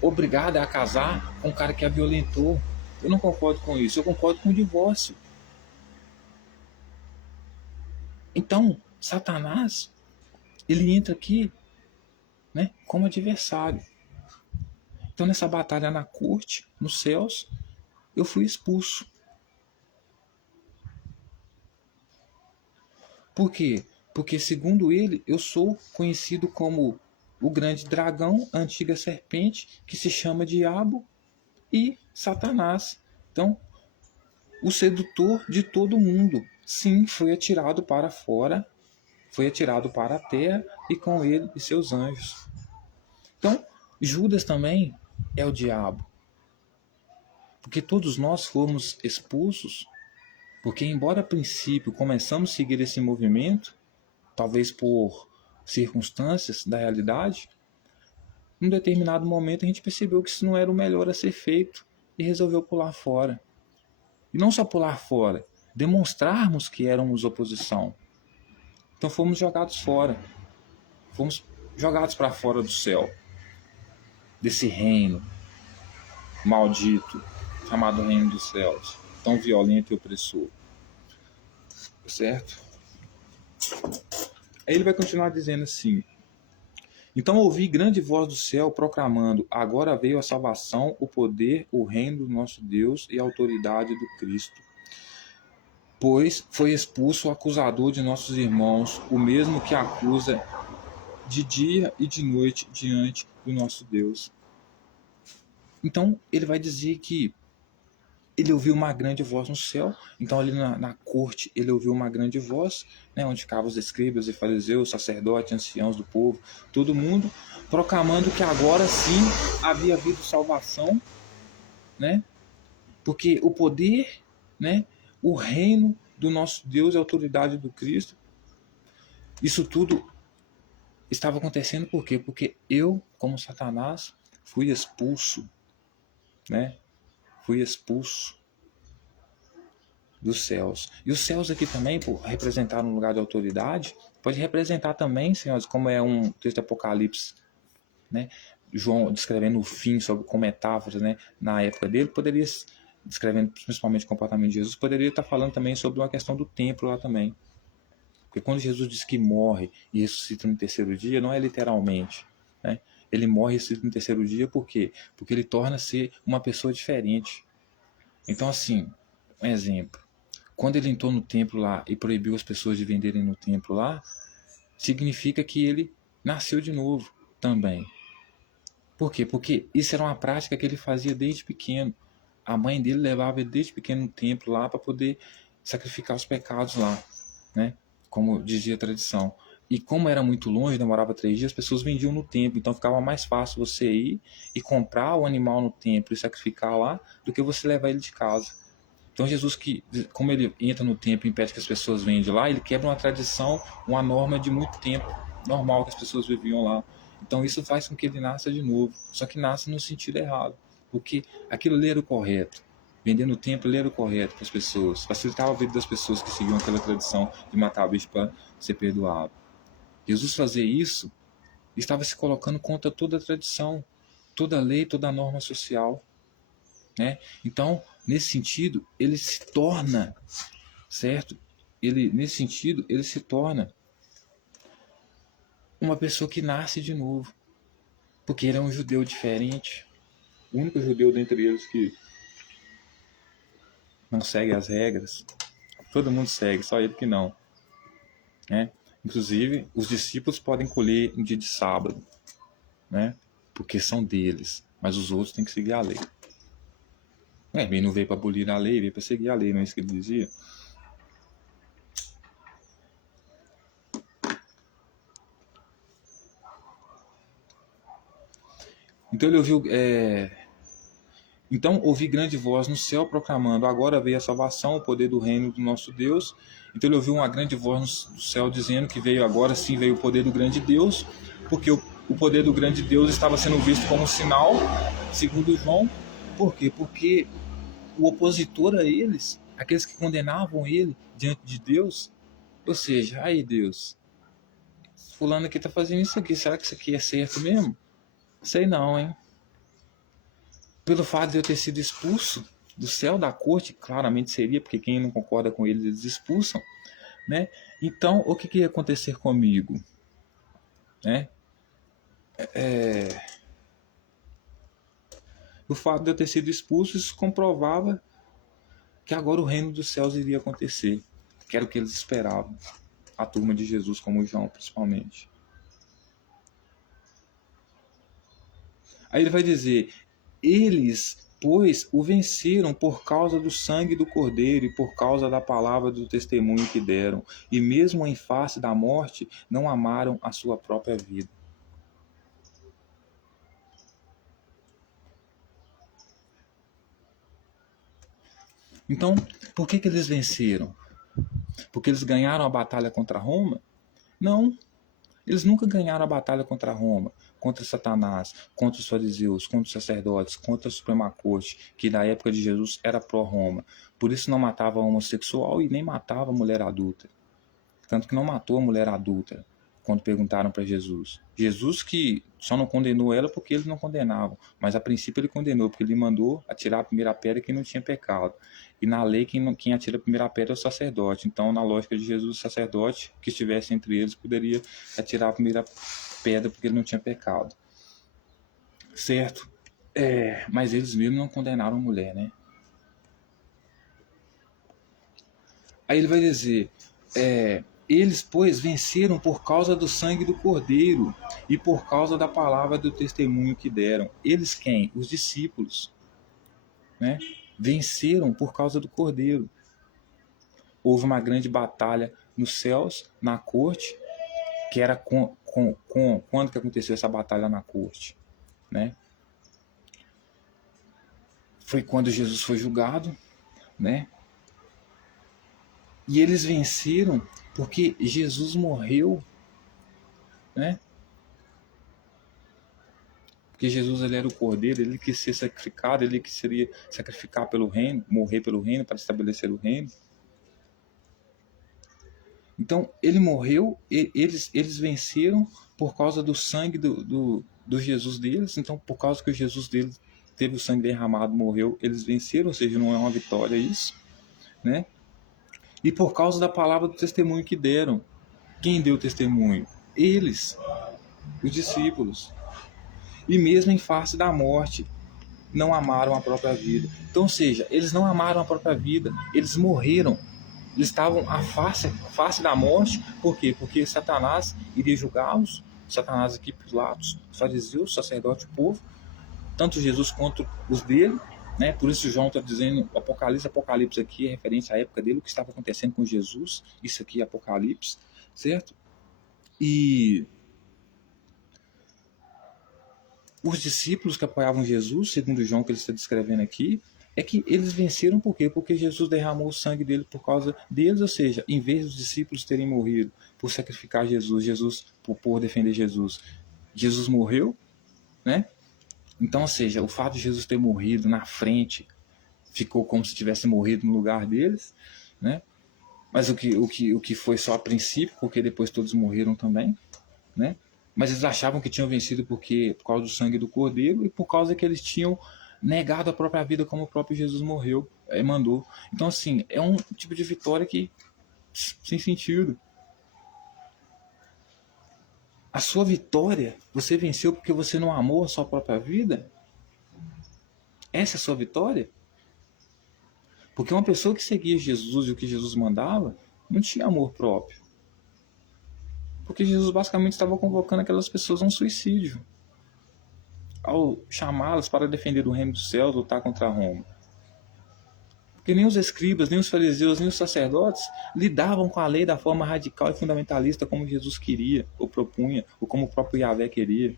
obrigada a casar com um cara que a violentou. Eu não concordo com isso. Eu concordo com o divórcio. Então, Satanás, ele entra aqui, né, como adversário. Então, nessa batalha na corte, nos céus, eu fui expulso. Por quê? Porque, segundo ele, eu sou conhecido como o grande dragão, a antiga serpente, que se chama Diabo, e Satanás. Então, o sedutor de todo mundo. Sim, foi atirado para fora, foi atirado para a terra, e com ele e seus anjos. Então, Judas também é o diabo. Porque todos nós fomos expulsos, porque embora a princípio começamos a seguir esse movimento, talvez por circunstâncias da realidade, num determinado momento a gente percebeu que isso não era o melhor a ser feito e resolveu pular fora. E não só pular fora, demonstrarmos que éramos oposição. Então fomos jogados fora, fomos jogados para fora do céu, desse reino maldito, chamado reino dos céus, tão violento e opressor. Certo? Aí ele vai continuar dizendo assim, Então ouvi grande voz do céu proclamando: agora veio a salvação, o poder, o reino do nosso Deus e a autoridade do Cristo. Pois foi expulso o acusador de nossos irmãos, o mesmo que acusa de dia e de noite diante do nosso Deus. Então ele vai dizer que ele ouviu uma grande voz no céu. Então ali na corte ele ouviu uma grande voz, né, onde ficavam os escribas e fariseus, sacerdotes, anciãos do povo, todo mundo proclamando que agora sim havia havido salvação, né? Porque o poder, né, o reino do nosso Deus e a autoridade do Cristo, isso tudo estava acontecendo por quê? Porque eu, como Satanás, fui expulso, né? Fui expulso dos céus. E os céus aqui também, por representar um lugar de autoridade, pode representar também, senhores, como é um texto de Apocalipse, né? João descrevendo o fim com metáforas, né? Na época dele, poderia, descrevendo principalmente o comportamento de Jesus, poderia estar falando também sobre uma questão do templo lá também. Porque quando Jesus diz que morre e ressuscita no terceiro dia, não é literalmente, né? Ele morre e ressuscita no terceiro dia por quê? Porque ele torna-se uma pessoa diferente. Então, assim, um exemplo. Quando ele entrou no templo lá e proibiu as pessoas de venderem no templo lá, significa que ele nasceu de novo também. Por quê? Porque isso era uma prática que ele fazia desde pequeno. A mãe dele levava ele desde pequeno no templo lá para poder sacrificar os pecados lá, né? Como dizia a tradição. E como era muito longe, demorava 3 dias, as pessoas vendiam no templo. Então ficava mais fácil você ir e comprar o animal no templo e sacrificar lá do que você levar ele de casa. Então Jesus, como ele entra no templo e impede que as pessoas venham de lá, ele quebra uma tradição, uma norma de muito tempo, normal que as pessoas viviam lá. Então isso faz com que ele nasça de novo, só que nasce no sentido errado, porque aquilo ali era o correto. Vender no templo ali era o correto para as pessoas, facilitava a vida das pessoas que seguiam aquela tradição de matar bicho para ser perdoado. Jesus fazer isso estava se colocando contra toda a tradição, toda a lei, toda a norma social, né? Então, nesse sentido, ele se torna, certo? Nesse sentido, ele se torna uma pessoa que nasce de novo, porque ele é um judeu diferente, o único judeu dentre eles que não segue as regras. Todo mundo segue, só ele que não, né? Inclusive, os discípulos podem colher em dia de sábado, né? Porque são deles, mas os outros têm que seguir a lei. Ele não veio para abolir a lei, veio para seguir a lei, não é isso que ele dizia? Então ele ouviu, então ouvi grande voz no céu proclamando: agora veio a salvação, o poder do reino do nosso Deus. Então ele ouviu uma grande voz no céu dizendo que veio agora sim, veio o poder do grande Deus, porque o poder do grande Deus estava sendo visto como um sinal, segundo João. Por quê? Porque o opositor a eles, aqueles que condenavam ele diante de Deus, ou seja, aí Deus, fulano aqui está fazendo isso aqui, será que isso aqui é certo mesmo? Sei não, hein? Pelo fato de eu ter sido expulso do céu da corte, claramente seria, porque quem não concorda com eles, eles expulsam, né? Então, o que ia acontecer comigo? Né? O fato de eu ter sido expulso, isso comprovava que agora o reino dos céus iria acontecer, que era o que eles esperavam, a turma de Jesus, como João, principalmente. Aí ele vai dizer: eles, pois, o venceram por causa do sangue do Cordeiro e por causa da palavra do testemunho que deram, e mesmo em face da morte, não amaram a sua própria vida. Então, por que eles venceram? Porque eles ganharam a batalha contra Roma? Não. Eles nunca ganharam a batalha contra Roma, contra Satanás, contra os fariseus, contra os sacerdotes, contra a Suprema Corte, que na época de Jesus era pró-Roma. Por isso não matava homossexual e nem matava mulher adulta. Tanto que não matou a mulher adulta quando perguntaram para Jesus. Jesus que só não condenou ela porque eles não condenavam, mas a princípio ele condenou, porque ele mandou atirar a primeira pedra quem não tinha pecado. E na lei quem atira a primeira pedra é o sacerdote. Então, na lógica de Jesus, o sacerdote que estivesse entre eles poderia atirar a primeira pedra porque ele não tinha pecado. Certo? Mas eles mesmos não condenaram a mulher, né? Aí ele vai dizer, eles, pois, venceram por causa do sangue do Cordeiro e por causa da palavra do testemunho que deram. Eles quem? Os discípulos, né? Venceram por causa do Cordeiro. Houve uma grande batalha nos céus, na corte, que era quando que aconteceu essa batalha na corte, né? Foi quando Jesus foi julgado, né? E eles venceram porque Jesus morreu, né? Porque Jesus, ele era o Cordeiro, ele quis ser sacrificado, ele queria sacrificar pelo reino, morrer pelo reino para estabelecer o reino. Então ele morreu, eles venceram por causa do sangue do Jesus deles. Então, por causa que o Jesus deles teve o sangue derramado, morreu, eles venceram, ou seja, não é uma vitória isso, né? E por causa da palavra do testemunho que deram. Quem deu testemunho? Eles, os discípulos. E mesmo em face da morte, não amaram a própria vida. Então, ou seja, eles não amaram a própria vida, eles morreram. Eles estavam à face da morte. Por quê? Porque Satanás iria julgá-los. Satanás aqui, Pilatos, fariseus, sacerdote, o povo, tanto Jesus quanto os dele, né? Por isso João está dizendo, Apocalipse aqui é referência à época dele, o que estava acontecendo com Jesus. Isso aqui é Apocalipse, certo? E os discípulos que apoiavam Jesus, segundo João que ele está descrevendo aqui, é que eles venceram por quê? Porque Jesus derramou o sangue dele por causa deles, ou seja, em vez dos discípulos terem morrido por sacrificar Jesus por defender Jesus morreu, né? Então, ou seja, o fato de Jesus ter morrido na frente ficou como se tivesse morrido no lugar deles, né? Mas o que foi só a princípio, porque depois todos morreram também, né? Mas eles achavam que tinham vencido por causa do sangue do Cordeiro e por causa que eles tinham negado a própria vida como o próprio Jesus morreu, mandou. Então, assim, é um tipo de vitória que sem sentido. A sua vitória, você venceu porque você não amou a sua própria vida? Essa é a sua vitória? Porque uma pessoa que seguia Jesus e o que Jesus mandava não tinha amor próprio. Porque Jesus basicamente estava convocando aquelas pessoas a um suicídio ao chamá-las para defender o reino dos céus, lutar contra Roma. Porque nem os escribas, nem os fariseus, nem os sacerdotes lidavam com a lei da forma radical e fundamentalista como Jesus queria, ou propunha, ou como o próprio Yahvé queria.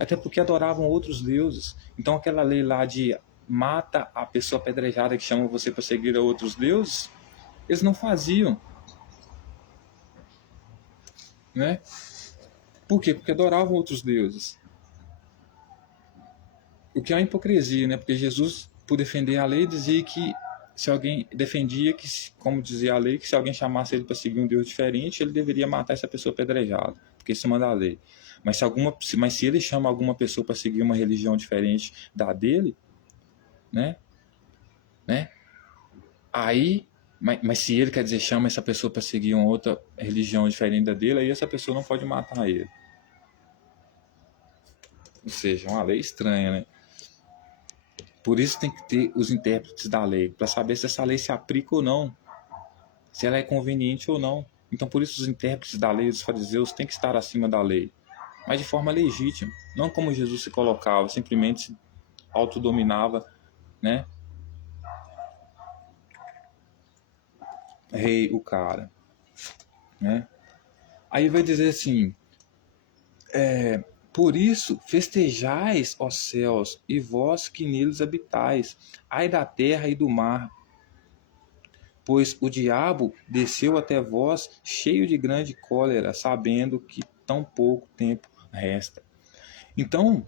Até porque adoravam outros deuses. Então aquela lei lá de mata a pessoa apedrejada que chama você para seguir a outros deuses, eles não faziam. Né? Por quê? Porque adoravam outros deuses. O que é uma hipocrisia, né? Porque Jesus, por defender a lei, dizia que se alguém defendia que, como dizia a lei, que se alguém chamasse ele para seguir um Deus diferente, ele deveria matar essa pessoa apedrejada, porque isso manda a lei. Mas se ele chama alguma pessoa para seguir uma religião diferente da dele, né? Aí, mas se ele, quer dizer, chama essa pessoa para seguir uma outra religião diferente da dele, aí essa pessoa não pode matar ele. Ou seja, é uma lei estranha, né? Por isso tem que ter os intérpretes da lei, para saber se essa lei se aplica ou não, se ela é conveniente ou não. Então, por isso os intérpretes da lei, os fariseus, têm que estar acima da lei, mas de forma legítima, não como Jesus se colocava, simplesmente se autodominava, né? Rei, o cara, né? Aí vai dizer assim, por isso festejais, ó céus, e vós que neles habitais, ai da terra e do mar, pois o diabo desceu até vós cheio de grande cólera, sabendo que tão pouco tempo resta. Então,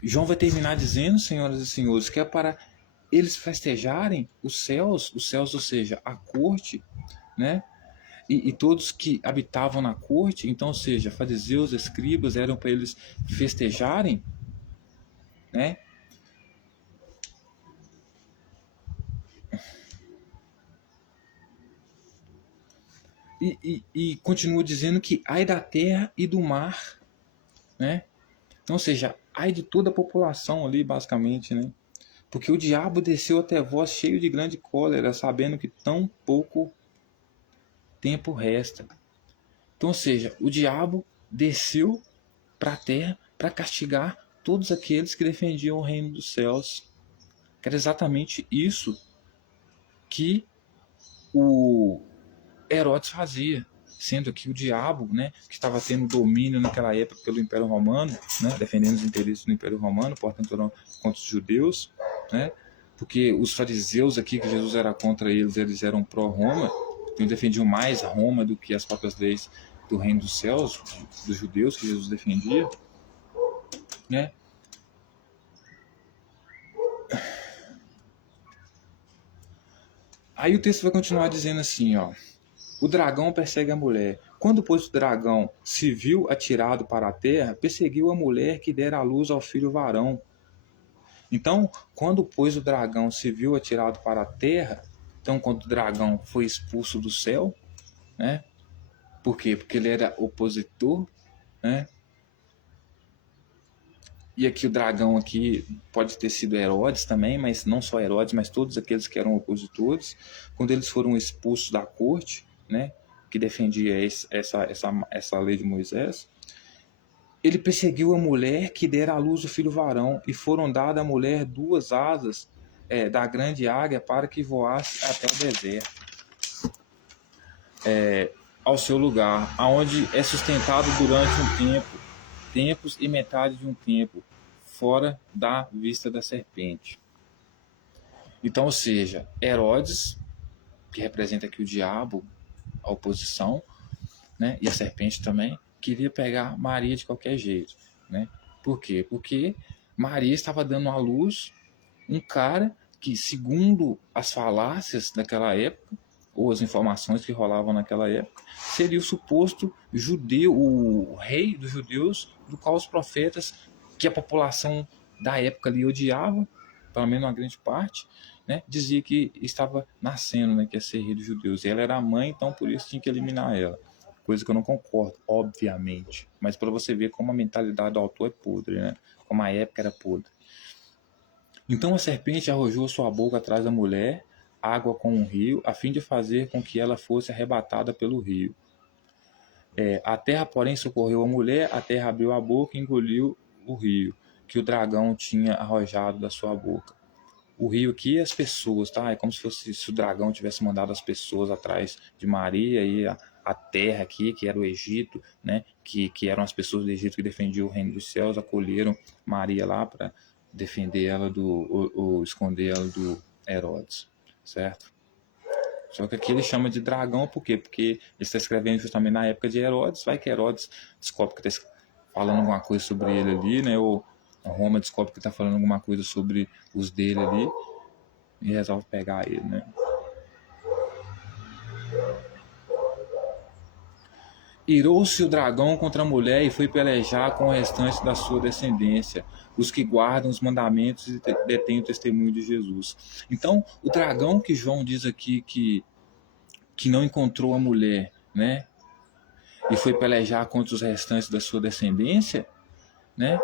João vai terminar dizendo, senhoras e senhores, que é para eles festejarem os céus, ou seja, a corte, né? E todos que habitavam na corte, então, ou seja, fariseus, escribas, eram para eles festejarem, né? E continua dizendo que ai da terra e do mar, né? Então, ou seja, ai de toda a população ali, basicamente, né? Porque o diabo desceu até vós cheio de grande cólera, sabendo que tão pouco tempo resta. Então, ou seja, o diabo desceu para a terra para castigar todos aqueles que defendiam o reino dos céus. Que era exatamente isso que o Herodes fazia, sendo que o diabo, né, que estava tendo domínio naquela época pelo Império Romano, né, defendendo os interesses do Império Romano, portanto eram contra os judeus, né, porque os fariseus aqui, que Jesus era contra eles, eles eram pró-Roma, então defendiam mais Roma do que as próprias leis do reino dos céus, dos judeus que Jesus defendia, né. Aí o texto vai continuar dizendo assim, ó: o dragão persegue a mulher. Quando, pois, o dragão se viu atirado para a terra, perseguiu a mulher que dera à luz ao filho varão. Então, quando, pois, o dragão se viu atirado para a terra, então, quando o dragão foi expulso do céu, né? Por quê? Porque ele era opositor, né? E aqui o dragão aqui pode ter sido Herodes também, mas não só Herodes, mas todos aqueles que eram opositores. Quando eles foram expulsos da corte, né, que defendia essa lei de Moisés, ele perseguiu a mulher que dera à luz o filho varão, e foram dadas à mulher 2 asas da grande águia para que voasse até o deserto, ao seu lugar, aonde é sustentado durante um tempo, tempos e metade de um tempo, fora da vista da serpente. Então, ou seja, Herodes, que representa aqui o diabo, a oposição, né, e a serpente também, queria pegar Maria de qualquer jeito, né? Por quê? Porque Maria estava dando à luz um cara que, segundo as falácias daquela época, ou as informações que rolavam naquela época, seria o suposto judeu, o rei dos judeus, do qual os profetas, que a população da época ali odiava, pelo menos uma grande parte, né, dizia que estava nascendo, né, que ia ser rei dos judeus. E ela era a mãe, então por isso tinha que eliminar ela. Coisa que eu não concordo, obviamente. Mas para você ver como a mentalidade do autor é podre, né? Como a época era podre. Então a serpente arrojou sua boca atrás da mulher, água com um rio, a fim de fazer com que ela fosse arrebatada pelo rio. A terra, porém, socorreu a mulher, a terra abriu a boca e engoliu o rio, que o dragão tinha arrojado da sua boca. O rio aqui é as pessoas, tá? É como se fosse se o dragão tivesse mandado as pessoas atrás de Maria, e a terra aqui, que era o Egito, né? Que eram as pessoas do Egito que defendiam o reino dos céus, acolheram Maria lá para defender ela ou esconder ela do Herodes, certo? Só que aqui ele chama de dragão, por quê? Porque ele está escrevendo justamente na época de Herodes, vai que Herodes descobre que está falando alguma coisa sobre ele ali, né? Ou Roma descobre que está falando alguma coisa sobre os dele ali e resolve pegar ele, né? Irou-se o dragão contra a mulher e foi pelejar com o restante da sua descendência, os que guardam os mandamentos e detêm o testemunho de Jesus. Então, o dragão que João diz aqui que não encontrou a mulher, né? E foi pelejar contra os restantes da sua descendência, né?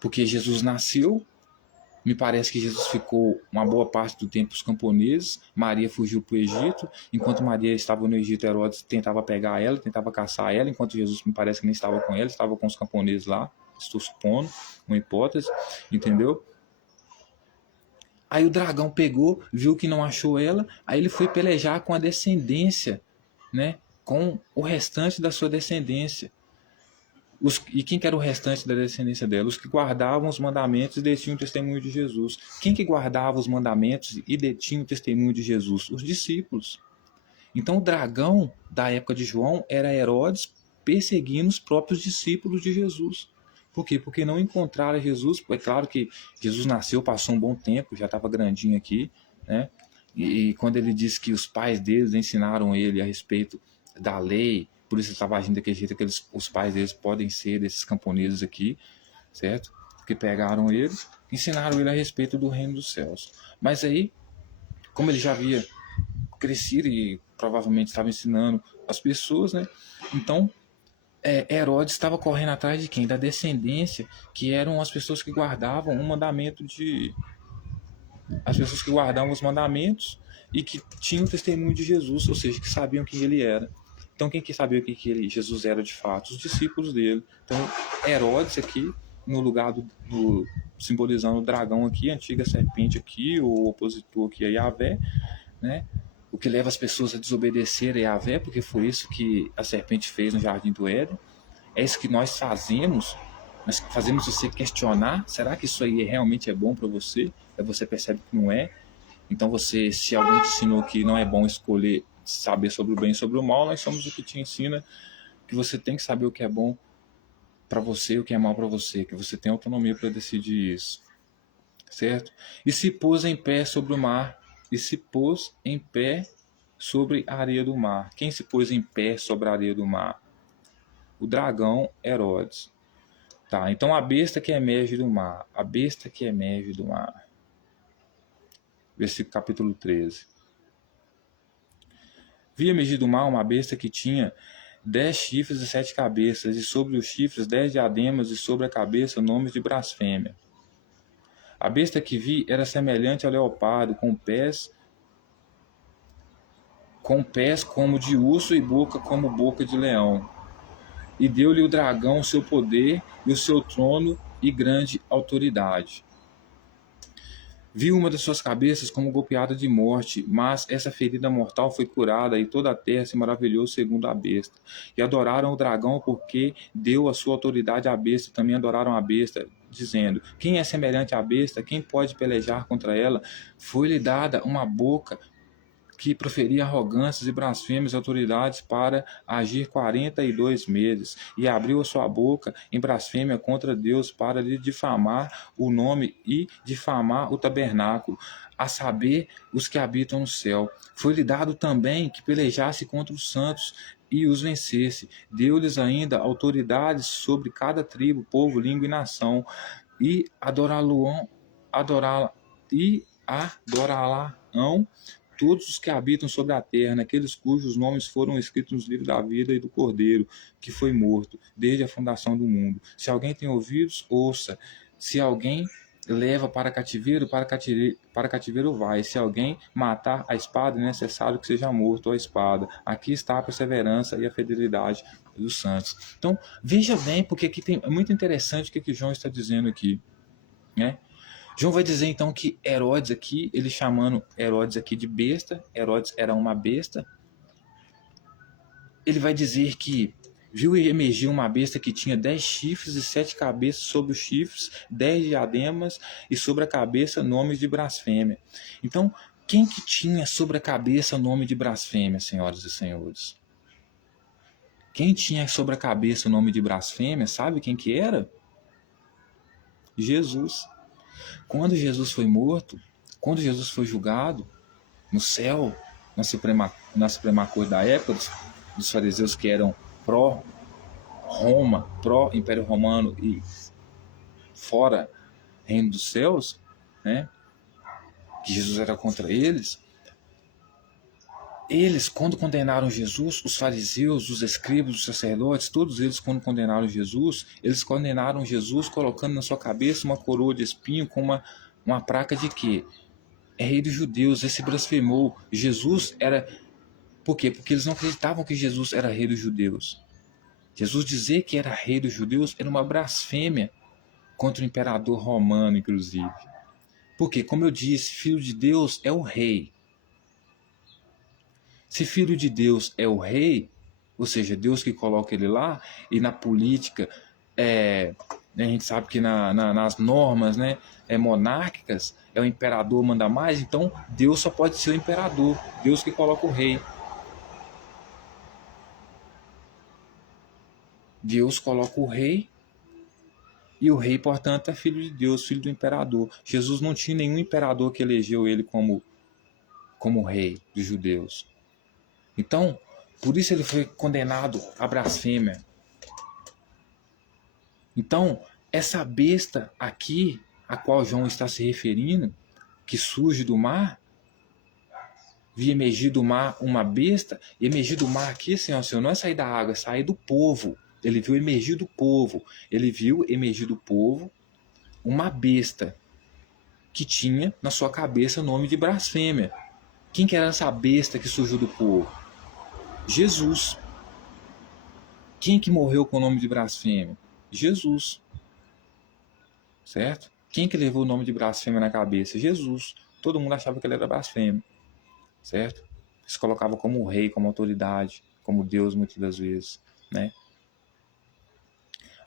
Porque Jesus nasceu, me parece que Jesus ficou uma boa parte do tempo com os camponeses, Maria fugiu para o Egito, enquanto Maria estava no Egito, Herodes tentava pegar ela, tentava caçar ela, enquanto Jesus me parece que nem estava com ela, estava com os camponeses lá, estou supondo, uma hipótese, entendeu? Aí o dragão pegou, viu que não achou ela, aí ele foi pelejar com a descendência, né? Com o restante da sua descendência. E quem que era o restante da descendência dela? Os que guardavam os mandamentos e detinham o testemunho de Jesus. Quem que guardava os mandamentos e detinha o testemunho de Jesus? Os discípulos. Então o dragão da época de João era Herodes perseguindo os próprios discípulos de Jesus. Por quê? Porque não encontraram Jesus. É claro que Jesus nasceu, passou um bom tempo, já estava grandinho aqui, né? E quando ele disse que os pais deles ensinaram ele a respeito da lei, por isso ele estava agindo daquele jeito, que os pais deles podem ser desses camponeses aqui, certo? Que pegaram ele, ensinaram ele a respeito do reino dos céus. Mas aí, como ele já havia crescido e provavelmente estava ensinando as pessoas, né? Então, Herodes estava correndo atrás de quem? Da descendência, que eram as pessoas que guardavam o mandamento de... As pessoas que guardavam os mandamentos e que tinham o testemunho de Jesus, ou seja, que sabiam quem ele era. Então, quem que sabia o que Jesus era de fato? Os discípulos dele. Então, Herodes aqui, no lugar simbolizando o dragão aqui, a antiga serpente aqui, o opositor aqui a Yahvé, né? O que leva as pessoas a desobedecerem a Yahvé, porque foi isso que a serpente fez no Jardim do Éden. É isso que nós fazemos. Nós fazemos você questionar: será que isso aí realmente é bom para você? Aí você percebe que não é. Então você, se alguém te ensinou que não é bom escolher saber sobre o bem e sobre o mal, nós somos o que te ensina que você tem que saber o que é bom para você e o que é mal para você, que você tem autonomia para decidir isso, certo? E se pôs em pé sobre o mar, e se pôs em pé sobre a areia do mar. Quem se pôs em pé sobre a areia do mar? O dragão Herodes. Tá, então a besta que emerge do mar, a besta que emerge do mar. Versículo capítulo 13. Vi emergir do mar uma besta que tinha 10 chifres e 7 cabeças, e sobre os chifres 10 diademas, e sobre a cabeça nomes de blasfêmia. A besta que vi era semelhante ao leopardo, com pés como de urso e boca como boca de leão. E deu-lhe o dragão o seu poder e o seu trono e grande autoridade. Vi uma das suas cabeças como golpeada de morte, mas essa ferida mortal foi curada, e toda a terra se maravilhou segundo a besta. E adoraram o dragão, porque deu a sua autoridade à besta. Também adoraram a besta, dizendo: quem é semelhante à besta? Quem pode pelejar contra ela? Foi-lhe dada uma boca que proferia arrogâncias e blasfêmias, autoridades para agir 42 meses, e abriu a sua boca em blasfêmia contra Deus para lhe difamar o nome e difamar o tabernáculo, a saber, os que habitam no céu. Foi-lhe dado também que pelejasse contra os santos e os vencesse. Deu-lhes ainda autoridades sobre cada tribo, povo, língua e nação, e adorá-lo-ão todos os que habitam sobre a terra, naqueles cujos nomes foram escritos nos livros da vida e do Cordeiro, que foi morto desde a fundação do mundo. Se alguém tem ouvidos, ouça. Se alguém leva para cativeiro vai. Se alguém matar a espada, é necessário que seja morto a espada. Aqui está a perseverança e a fidelidade dos santos. Então, veja bem, porque aqui é muito interessante o que João está dizendo aqui, né? João vai dizer então que Herodes aqui, ele chamando Herodes aqui de besta, Herodes era uma besta. Ele vai dizer que viu emergir uma besta que tinha 10 chifres e 7 cabeças, sobre os chifres 10 diademas, e sobre a cabeça nomes de blasfêmia. Então, quem que tinha sobre a cabeça nome de blasfêmia, senhoras e senhores? Quem tinha sobre a cabeça o nome de blasfêmia, sabe quem que era? Jesus. Quando Jesus foi morto, quando Jesus foi julgado no céu, na Suprema Corte da época, dos fariseus que eram pró-Roma, pró-Império Romano e fora Reino dos Céus, né? Que Jesus era contra eles. Eles, quando condenaram Jesus, os fariseus, os escribas, os sacerdotes, todos eles, quando condenaram Jesus, eles condenaram Jesus colocando na sua cabeça uma coroa de espinho com uma placa de quê? É rei dos judeus. Esse blasfemou. Jesus era... Por quê? Porque eles não acreditavam que Jesus era rei dos judeus. Jesus dizer que era rei dos judeus era uma blasfêmia contra o imperador romano, inclusive. Porque, como eu disse, filho de Deus é o rei. Se filho de Deus é o rei, ou seja, Deus que coloca ele lá, e na política, a gente sabe que nas normas, né, monárquicas, o imperador manda mais, então Deus só pode ser o imperador, Deus que coloca o rei. Deus coloca o rei, e o rei, portanto, é filho de Deus, filho do imperador. Jesus não tinha nenhum imperador que elegeu ele como rei dos judeus. Então, por isso ele foi condenado à blasfêmia. Então, essa besta aqui, a qual João está se referindo, que surge do mar, vi emergir do mar uma besta, e emergir do mar aqui, Senhor, não é sair da água, é sair do povo. Ele viu emergir do povo. Ele viu emergir do povo uma besta que tinha na sua cabeça o nome de blasfêmia. Quem que era essa besta que surgiu do povo? Jesus. Quem que morreu com o nome de blasfêmia? Jesus. Certo? Quem que levou o nome de blasfêmia na cabeça? Jesus. Todo mundo achava que ele era blasfêmio. Certo? Se colocava como rei, como autoridade, como Deus muitas das vezes, né?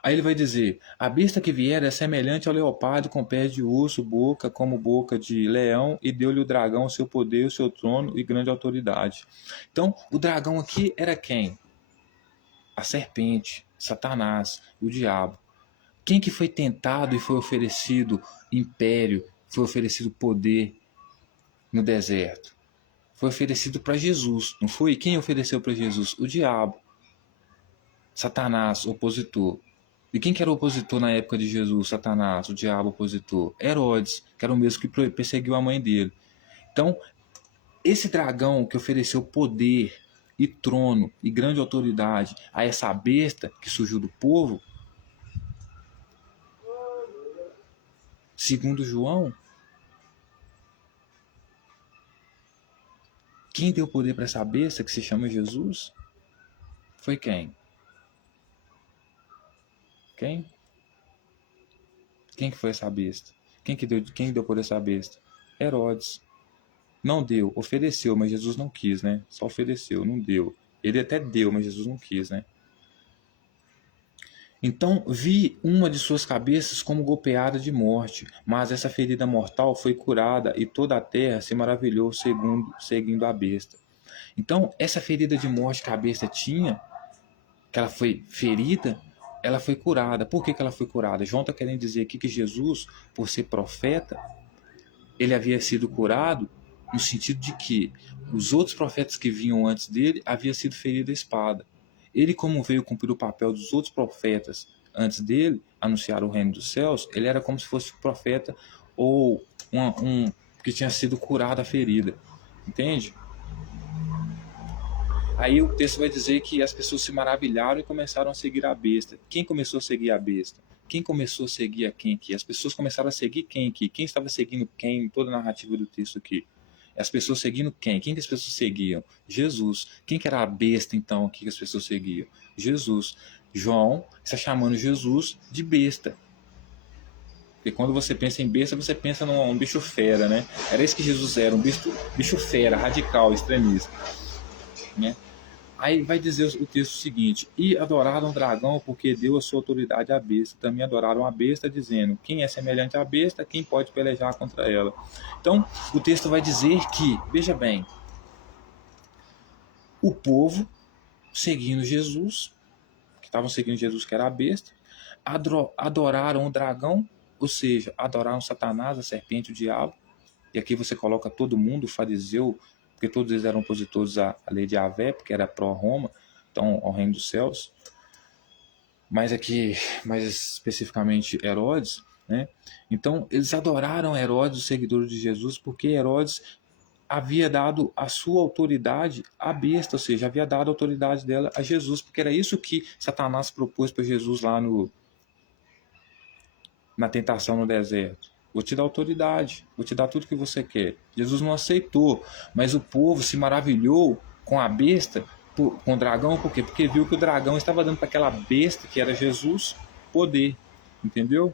Aí ele vai dizer: a besta que vier é semelhante ao leopardo, com pés de urso, boca como boca de leão, e deu-lhe o dragão o seu poder, o seu trono e grande autoridade. Então, o dragão aqui era quem? A serpente, Satanás e o diabo. Quem que foi tentado e foi oferecido império, foi oferecido poder no deserto? Foi oferecido para Jesus, não foi? Quem ofereceu para Jesus? O diabo. Satanás, opositor. E quem que era o opositor na época de Jesus? Satanás, o diabo opositor. Herodes, que era o mesmo que perseguiu a mãe dele. Então, esse dragão que ofereceu poder e trono e grande autoridade a essa besta que surgiu do povo, segundo João, quem deu poder para essa besta que se chama Jesus? Foi quem? Quem? Quem que foi essa besta? Quem deu poder a essa besta? Herodes. Não deu, ofereceu, mas Jesus não quis, né? Só ofereceu, não deu. Ele até deu, mas Jesus não quis, né? Então vi uma de suas cabeças como golpeada de morte, mas essa ferida mortal foi curada e toda a terra se maravilhou seguindo a besta. Então essa ferida de morte que a besta tinha, que ela foi ferida, ela foi curada. Por que ela foi curada? João está querendo dizer aqui que Jesus, por ser profeta, ele havia sido curado no sentido de que os outros profetas que vinham antes dele havia sido ferido a espada. Ele, como veio cumprir o papel dos outros profetas antes dele, anunciar o reino dos céus, ele era como se fosse um profeta ou um que tinha sido curado a ferida. Entende? Aí o texto vai dizer que as pessoas se maravilharam e começaram a seguir a besta. Quem começou a seguir a besta? Quem começou a seguir a quem aqui? As pessoas começaram a seguir quem aqui? Quem estava seguindo quem em toda a narrativa do texto aqui? As pessoas seguindo quem? Quem que as pessoas seguiam? Jesus. Quem que era a besta, então, que as pessoas seguiam? Jesus. João está chamando Jesus de besta. Porque quando você pensa em besta, você pensa num bicho fera, né? Era isso que Jesus era, um bicho fera, radical, extremista, né? Aí vai dizer o texto seguinte: e adoraram o dragão porque deu a sua autoridade à besta. Também adoraram a besta, dizendo: quem é semelhante à besta, quem pode pelejar contra ela? Então, o texto vai dizer que, veja bem, o povo seguindo Jesus, que estavam seguindo Jesus, que era a besta, adoraram o dragão, ou seja, adoraram Satanás, a serpente, o diabo. E aqui você coloca todo mundo, o fariseu, porque todos eles eram opositores à lei de Yahvé, porque era pró-Roma, então ao reino dos céus. Mas aqui, mais especificamente Herodes, né? Então eles adoraram Herodes, os seguidores de Jesus, porque Herodes havia dado a sua autoridade à besta, ou seja, havia dado a autoridade dela a Jesus, porque era isso que Satanás propôs para Jesus lá na tentação no deserto. Vou te dar autoridade, vou te dar tudo que você quer. Jesus não aceitou, mas o povo se maravilhou com a besta, com o dragão, por quê? Porque viu que o dragão estava dando para aquela besta, que era Jesus, poder, entendeu?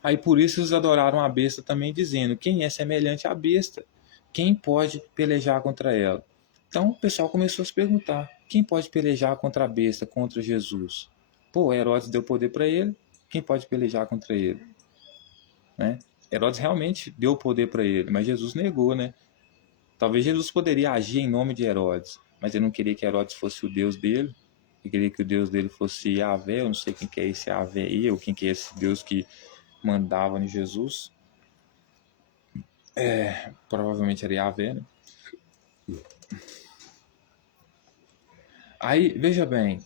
Aí por isso eles adoraram a besta também, dizendo: quem é semelhante à besta? Quem pode pelejar contra ela? Então o pessoal começou a se perguntar: quem pode pelejar contra a besta, contra Jesus? Pô, Herodes deu poder para ele, quem pode pelejar contra ele? Né? Herodes realmente deu poder para ele, mas Jesus negou, né? Talvez Jesus poderia agir em nome de Herodes, mas ele não queria que Herodes fosse o Deus dele, ele queria que o Deus dele fosse Yahvé. Eu não sei quem que é esse Yahvé aí, ou quem que é esse Deus que mandava em Jesus. Provavelmente era Yahvé, né? Aí, veja bem,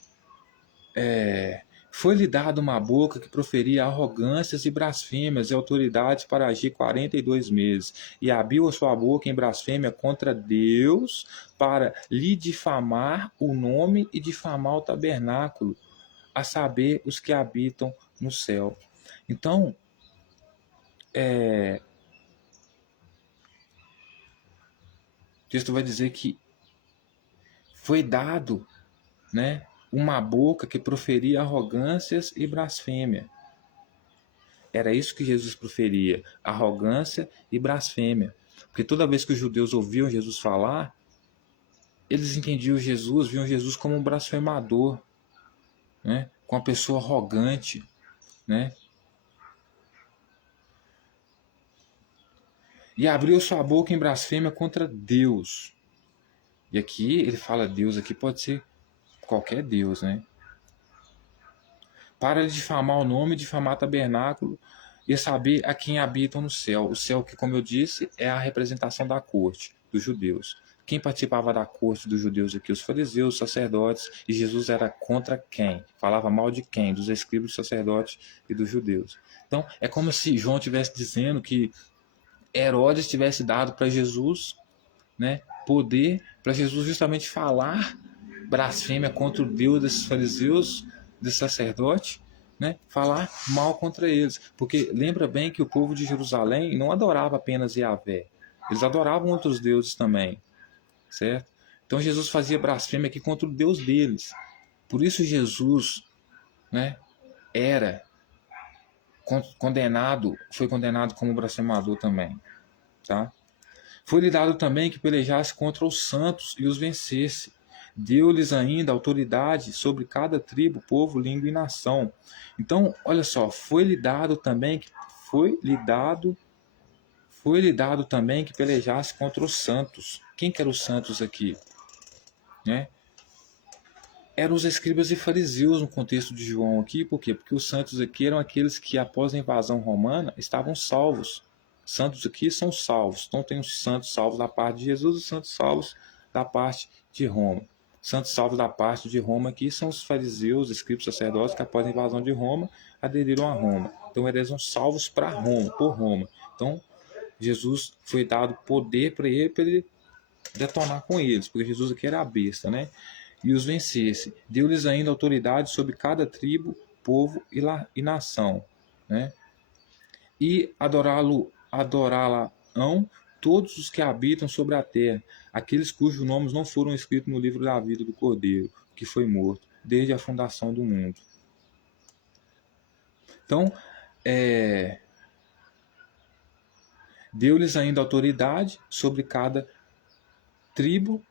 Foi-lhe dada uma boca que proferia arrogâncias e blasfêmias e autoridades para agir 42 meses. E abriu a sua boca em blasfêmia contra Deus para lhe difamar o nome e difamar o tabernáculo, a saber, os que habitam no céu. Então, o texto vai dizer que foi dado, né, uma boca que proferia arrogâncias e blasfêmia. Era isso que Jesus proferia, arrogância e blasfêmia. Porque toda vez que os judeus ouviam Jesus falar, eles entendiam Jesus, viam Jesus como um blasfemador, né, com uma pessoa arrogante, né? E abriu sua boca em blasfêmia contra Deus. E aqui ele fala Deus, aqui pode ser qualquer Deus, né? Para difamar o nome, difamar tabernáculo e saber a quem habitam no céu. O céu que, como eu disse, é a representação da corte dos judeus. Quem participava da corte dos judeus aqui? Os fariseus, os sacerdotes. E Jesus era contra quem? Falava mal de quem? Dos escribas, dos sacerdotes e dos judeus. Então, é como se João estivesse dizendo que Herodes tivesse dado para Jesus, né, poder para Jesus justamente falar blasfêmia contra o Deus desses fariseus, desse sacerdote, né, falar mal contra eles. Porque lembra bem que o povo de Jerusalém não adorava apenas Yahvé, eles adoravam outros deuses também, certo? Então Jesus fazia blasfêmia aqui contra o Deus deles. Por isso Jesus, né, era condenado, foi condenado como blasfemador também, tá? Foi-lhe dado também que pelejasse contra os santos e os vencesse. Deu-lhes ainda autoridade sobre cada tribo, povo, língua e nação. Então, olha só, foi-lhe dado também também que pelejasse contra os santos. Quem que eram os santos aqui? Né? Eram os escribas e fariseus no contexto de João aqui, por quê? Porque os santos aqui eram aqueles que após a invasão romana estavam salvos. Santos aqui são salvos. Então tem os santos salvos da parte de Jesus e os santos salvos da parte de Roma. Santos salvos da parte de Roma aqui são os fariseus, escribas, sacerdotes que após a invasão de Roma aderiram a Roma. Então eles são salvos para Roma, por Roma. Então Jesus foi dado poder para ele detonar com eles, porque Jesus aqui era a besta, né? E os vencesse. Deu-lhes ainda autoridade sobre cada tribo, povo e nação, né? E adorá-lo adorá-la-ão todos os que habitam sobre a terra, aqueles cujos nomes não foram escritos no livro da vida do Cordeiro, que foi morto, desde a fundação do mundo. Então, deu-lhes ainda autoridade sobre cada tribo,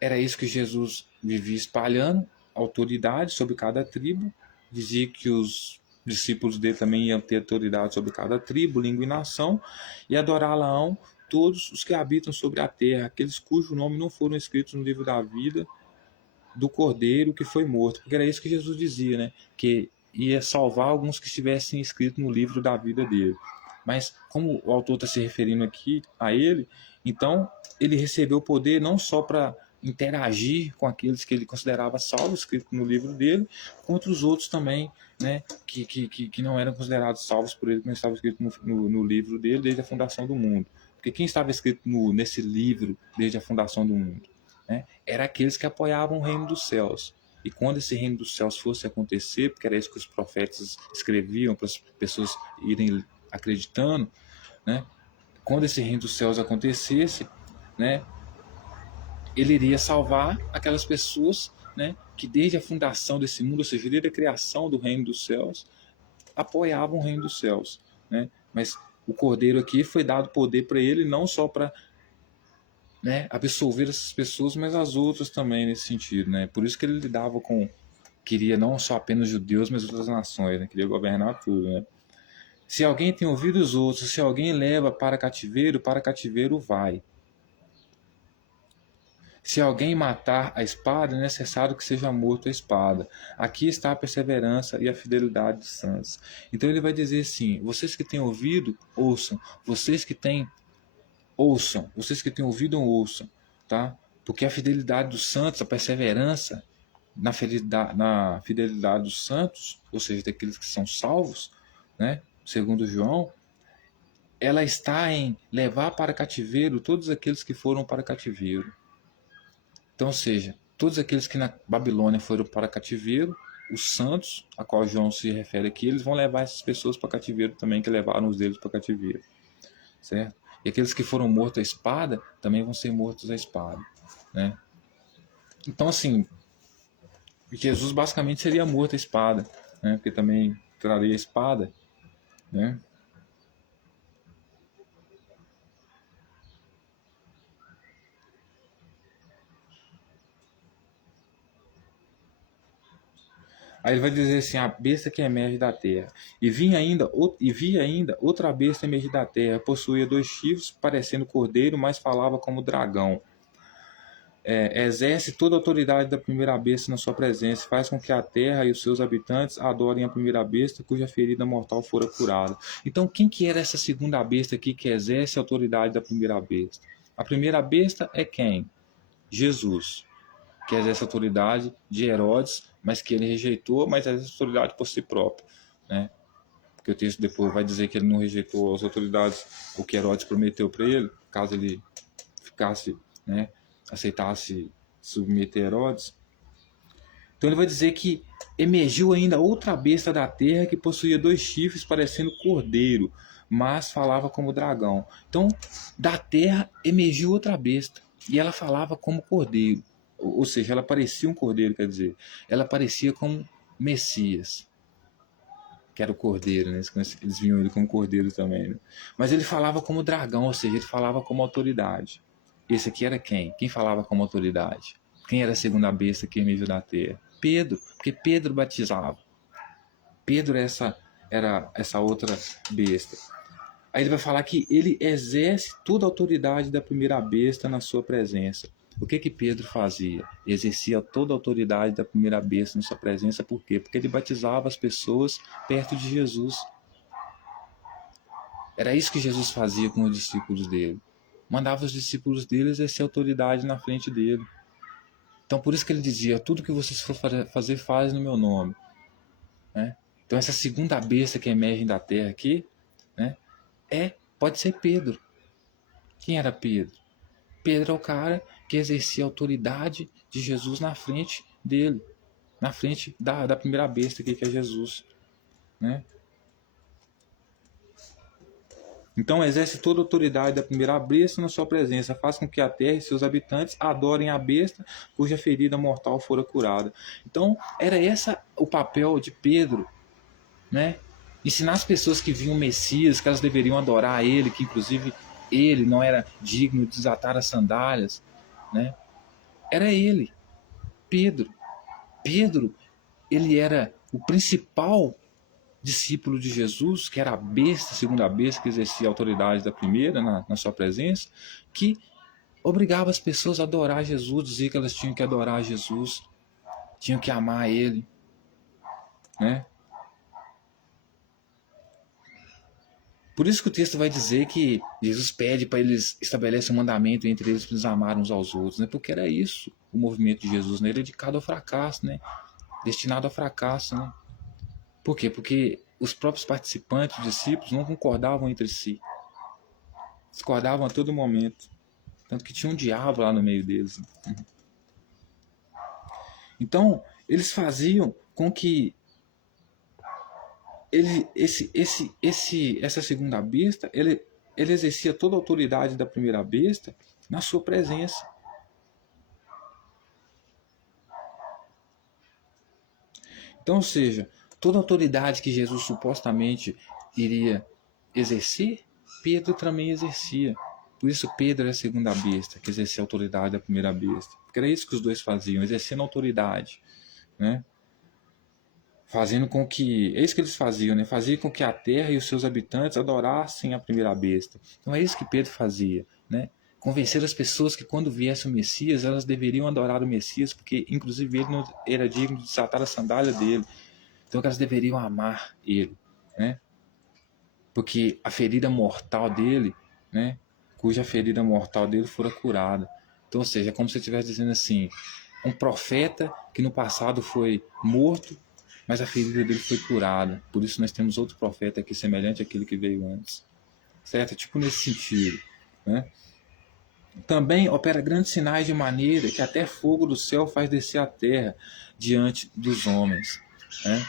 era isso que Jesus vivia espalhando, autoridade sobre cada tribo, dizia que os discípulos dele também iam ter autoridade sobre cada tribo, língua e nação, e adorá-la-ão todos os que habitam sobre a terra, aqueles cujos nomes não foram escritos no livro da vida do Cordeiro que foi morto, porque era isso que Jesus dizia, né? Que ia salvar alguns que estivessem escritos no livro da vida dele. Mas como o autor está se referindo aqui a ele, então ele recebeu o poder não só para interagir com aqueles que ele considerava salvos, escritos no livro dele, contra os outros também, né, que não eram considerados salvos por ele, que não estavam escritos no livro dele desde a fundação do mundo. Porque quem estava escrito nesse livro desde a fundação do mundo, né, era aqueles que apoiavam o reino dos céus. E quando esse reino dos céus fosse acontecer, porque era isso que os profetas escreviam para as pessoas irem acreditando, né, quando esse reino dos céus acontecesse, né, ele iria salvar aquelas pessoas, né, que desde a fundação desse mundo, ou seja, desde a criação do reino dos céus, apoiavam o reino dos céus, né? Mas o Cordeiro aqui foi dado poder para ele, não só para, né, absolver essas pessoas, mas as outras também nesse sentido, né? Por isso que ele lidava com, queria não só apenas judeus, mas outras nações, né? Queria governar tudo, né? Se alguém tem ouvido os outros, se alguém leva para cativeiro vai. Se alguém matar a espada, é necessário que seja morto a espada. Aqui está a perseverança e a fidelidade dos santos. Então ele vai dizer assim: vocês que têm ouvido, ouçam. Vocês que têm ouvido, ouçam, tá? Porque a fidelidade dos santos, a perseverança, na fidelidade dos santos, ou seja, daqueles que são salvos, né? Segundo João, ela está em levar para cativeiro todos aqueles que foram para cativeiro. Então, ou seja, todos aqueles que na Babilônia foram para cativeiro, os santos, a qual João se refere aqui, eles vão levar essas pessoas para cativeiro também, que levaram os deles para cativeiro, certo? E aqueles que foram mortos à espada também vão ser mortos à espada, né? Então, assim, Jesus basicamente seria morto à espada, né? Porque também traria a espada, né? Aí ele vai dizer assim, a besta que emerge da terra. E vi ainda outra besta emergir da terra, possuía 2 chifres, parecendo cordeiro, mas falava como dragão. Exerce toda a autoridade da primeira besta na sua presença, faz com que a terra e os seus habitantes adorem a primeira besta, cuja ferida mortal fora curada. Então, quem que era essa segunda besta aqui que exerce a autoridade da primeira besta? A primeira besta é quem? Jesus, que exerce a autoridade de Herodes, mas que ele rejeitou, mas exerce a autoridade por si próprio, né? Porque o texto depois vai dizer que ele não rejeitou as autoridades, o que Herodes prometeu para ele, caso ele ficasse, né, aceitasse submeter Herodes. Então ele vai dizer que emergiu ainda outra besta da terra que possuía 2 chifres parecendo cordeiro, mas falava como dragão. Então, da terra emergiu outra besta e ela falava como cordeiro. Ou seja, ela parecia um cordeiro, quer dizer, ela parecia como Messias, que era o cordeiro, né? Eles viam ele como cordeiro também, né? Mas ele falava como dragão, ou seja, ele falava como autoridade. Esse aqui era quem? Quem falava como autoridade? Quem era a segunda besta que emergiu da terra? Pedro, porque Pedro batizava. Pedro era essa outra besta. Aí ele vai falar que ele exerce toda a autoridade da primeira besta na sua presença. O que Pedro fazia? Exercia toda a autoridade da primeira besta na sua presença. Por quê? Porque ele batizava as pessoas perto de Jesus. Era isso que Jesus fazia com os discípulos dele. Mandava os discípulos dele exercer autoridade na frente dele. Então por isso que ele dizia, tudo que vocês for fazer, faz no meu nome. Né? Então essa segunda besta que emerge da terra aqui, né, pode ser Pedro. Quem era Pedro? Pedro é o cara que exercia a autoridade de Jesus na frente dele, na frente da primeira besta aqui, que é Jesus, né? Então exerce toda a autoridade da primeira besta na sua presença, faz com que a terra e seus habitantes adorem a besta cuja ferida mortal fora curada. Então era esse o papel de Pedro, né? Ensinar as pessoas que viam o Messias, que elas deveriam adorar ele, que inclusive ele não era digno de desatar as sandálias, né? Era ele, Pedro. Pedro, ele era o principal discípulo de Jesus, que era a besta, a segunda besta, que exercia a autoridade da primeira na sua presença, que obrigava as pessoas a adorar Jesus, dizia que elas tinham que adorar Jesus, tinham que amar ele, né? Por isso que o texto vai dizer que Jesus pede para eles estabelecer um mandamento entre eles para eles amarem uns aos outros, né? Porque era isso o movimento de Jesus, né? Ele é dedicado ao fracasso, né? Destinado ao fracasso, né? Por quê? Porque os próprios participantes, os discípulos, não concordavam entre si. Discordavam a todo momento. Tanto que tinha um diabo lá no meio deles. Então, eles faziam com que essa segunda besta, ele exercia toda a autoridade da primeira besta na sua presença. Então, ou seja, toda a autoridade que Jesus supostamente iria exercer, Pedro também exercia. Por isso Pedro era a segunda besta, que exercia a autoridade da primeira besta. Porque era isso que os dois faziam, exercendo autoridade, né? Fazendo com que... É isso que eles faziam, né? Fazia com que a terra e os seus habitantes adorassem a primeira besta. Então é isso que Pedro fazia, né? Convencer as pessoas que quando viesse o Messias, elas deveriam adorar o Messias, porque inclusive ele não era digno de desatar a sandália dele. Então elas deveriam amar ele, né? Porque a ferida mortal dele, né? Cuja ferida mortal dele fora curada. Então, ou seja, é como se ele estivesse dizendo assim, um profeta que no passado foi morto, mas a ferida dele foi curada. Por isso nós temos outro profeta aqui semelhante àquele que veio antes. Certo? Tipo nesse sentido, né? Também opera grandes sinais de maneira que até fogo do céu faz descer a terra diante dos homens, né?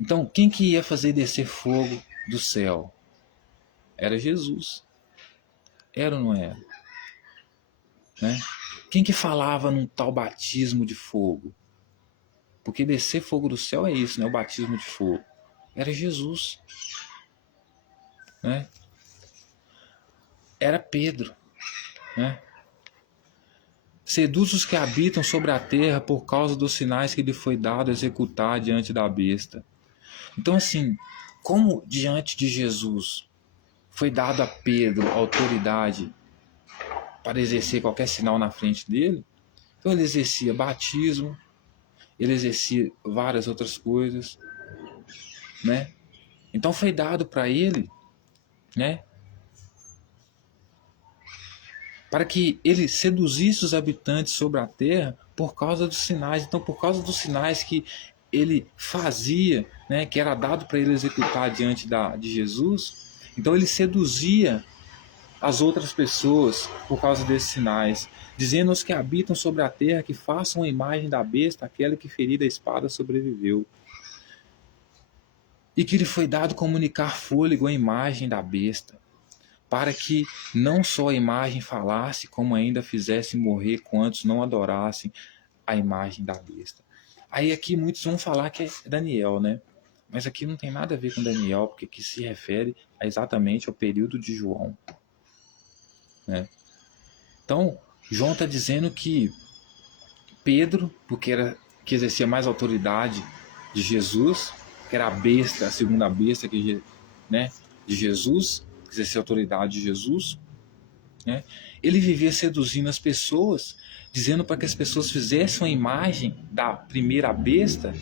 Então, quem que ia fazer descer fogo do céu? Era Jesus. Era ou não era? Né? Quem que falava num tal batismo de fogo? Porque descer fogo do céu é isso, né? O batismo de fogo. Era Jesus. Né? Era Pedro. Né? Seduz os que habitam sobre a terra por causa dos sinais que lhe foi dado executar diante da besta. Então, assim, como diante de Jesus foi dado a Pedro a autoridade para exercer qualquer sinal na frente dele, então ele exercia batismo, ele exercia várias outras coisas, né? Então foi dado para ele, né, para que ele seduzisse os habitantes sobre a terra por causa dos sinais. Então, por causa dos sinais que ele fazia, né, que era dado para ele executar diante de Jesus, então ele seduzia as outras pessoas por causa desses sinais, dizendo aos que habitam sobre a terra que façam a imagem da besta, aquela que ferida a espada sobreviveu. E que lhe foi dado comunicar fôlego à imagem da besta, para que não só a imagem falasse, como ainda fizesse morrer quantos não adorassem a imagem da besta. Aí aqui muitos vão falar que é Daniel, né? Mas aqui não tem nada a ver com Daniel, porque aqui se refere exatamente ao período de João. Né? Então, João está dizendo que Pedro, que exercia mais autoridade de Jesus, que era a besta, a segunda besta né, de Jesus, que exercia a autoridade de Jesus, né, ele vivia seduzindo as pessoas, dizendo para que as pessoas fizessem a imagem da primeira besta,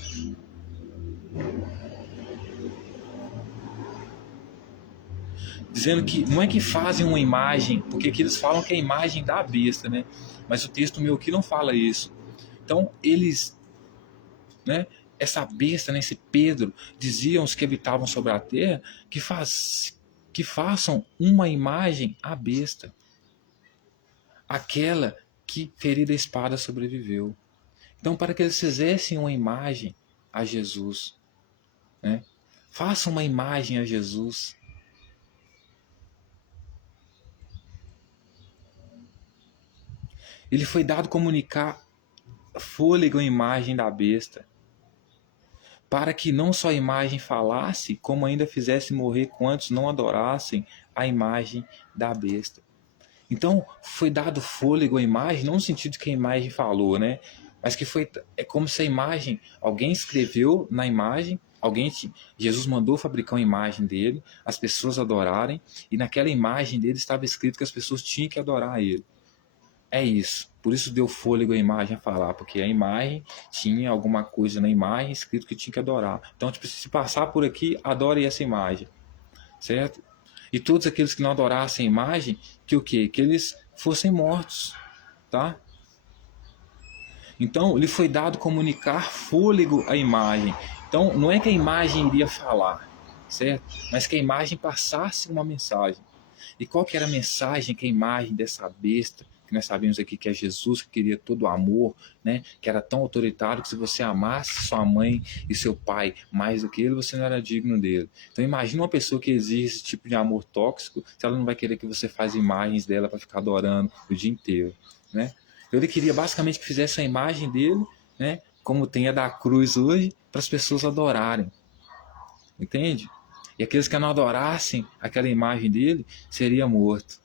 dizendo que não é que fazem uma imagem, porque aqui eles falam que é a imagem da besta, né? Mas o texto meu aqui não fala isso. Então eles, né, essa besta, né, esse Pedro, diziam os que habitavam sobre a terra que façam uma imagem à besta, aquela que ferida a espada sobreviveu. Então, para que eles fizessem uma imagem a Jesus, né? Façam uma imagem a Jesus. Ele foi dado comunicar fôlego à imagem da besta, para que não só a imagem falasse, como ainda fizesse morrer quantos não adorassem a imagem da besta. Então, foi dado fôlego à imagem, não no sentido que a imagem falou, né? Mas que é como se a imagem, alguém escreveu na imagem, Jesus mandou fabricar uma imagem dele, as pessoas adorarem, e naquela imagem dele estava escrito que as pessoas tinham que adorar ele. É isso. Por isso deu fôlego à imagem a falar, porque a imagem tinha alguma coisa na imagem escrito que tinha que adorar. Então, tipo, se passar por aqui, adore essa imagem, certo? E todos aqueles que não adorassem a imagem, que o quê? Que eles fossem mortos, tá? Então, lhe foi dado comunicar fôlego à imagem. Então, não é que a imagem iria falar, certo? Mas que a imagem passasse uma mensagem. E qual que era a mensagem que a imagem dessa besta, que nós sabemos aqui que é Jesus, que queria todo o amor, né? Que era tão autoritário que se você amasse sua mãe e seu pai mais do que ele, você não era digno dele. Então imagina uma pessoa que exige esse tipo de amor tóxico, se ela não vai querer que você faça imagens dela para ficar adorando o dia inteiro, né? Então ele queria basicamente que fizesse a imagem dele, né? Como tem a da cruz hoje, para as pessoas adorarem. Entende? E aqueles que não adorassem aquela imagem dele, seria morto.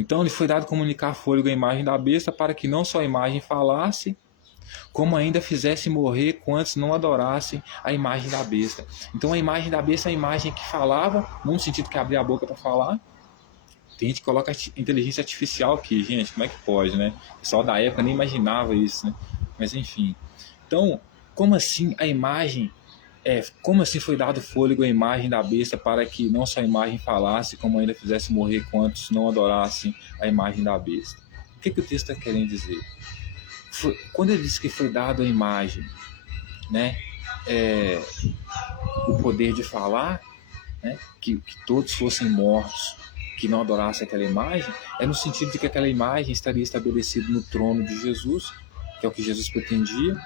Então lhe foi dado comunicar fôlego à imagem da besta, para que não só a imagem falasse, como ainda fizesse morrer quantos não adorassem a imagem da besta. Então a imagem da besta é a imagem que falava, não no sentido que abria a boca para falar. Tem gente que coloca inteligência artificial aqui, gente, como é que pode, né? O pessoal da época nem imaginava isso, né? Mas enfim. Então, como assim a imagem Como assim foi dado fôlego à imagem da besta para que não só a imagem falasse, como ainda fizesse morrer quantos não adorassem a imagem da besta? O que o texto está querendo dizer? Quando ele diz que foi dado a imagem, né, o poder de falar, né, que todos fossem mortos, que não adorassem aquela imagem, é no sentido de que aquela imagem estaria estabelecida no trono de Jesus, que é o que Jesus pretendia,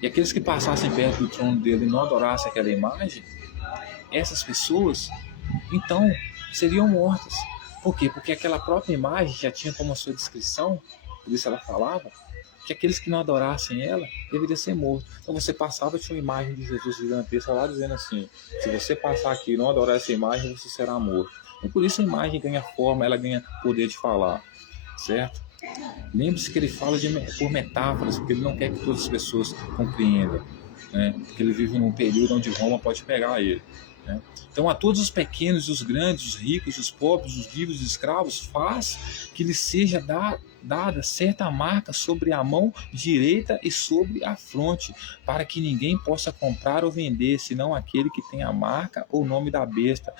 e aqueles que passassem perto do trono dele e não adorassem aquela imagem, essas pessoas, então, seriam mortas. Por quê? Porque aquela própria imagem já tinha como a sua descrição, por isso ela falava, que aqueles que não adorassem ela deveriam ser mortos. Então você passava e tinha uma imagem de Jesus gigantesca lá dizendo assim: se você passar aqui e não adorar essa imagem, você será morto. E por isso a imagem ganha forma, ela ganha poder de falar, certo? Lembre-se que ele fala por metáforas, porque ele não quer que todas as pessoas compreendam, né? Porque ele vive num período onde Roma pode pegar ele, né? Então a todos os pequenos, os grandes, os ricos, os pobres, os livres e os escravos, faz que lhes seja dada certa marca sobre a mão direita e sobre a fronte, para que ninguém possa comprar ou vender, senão aquele que tem a marca ou nome da besta,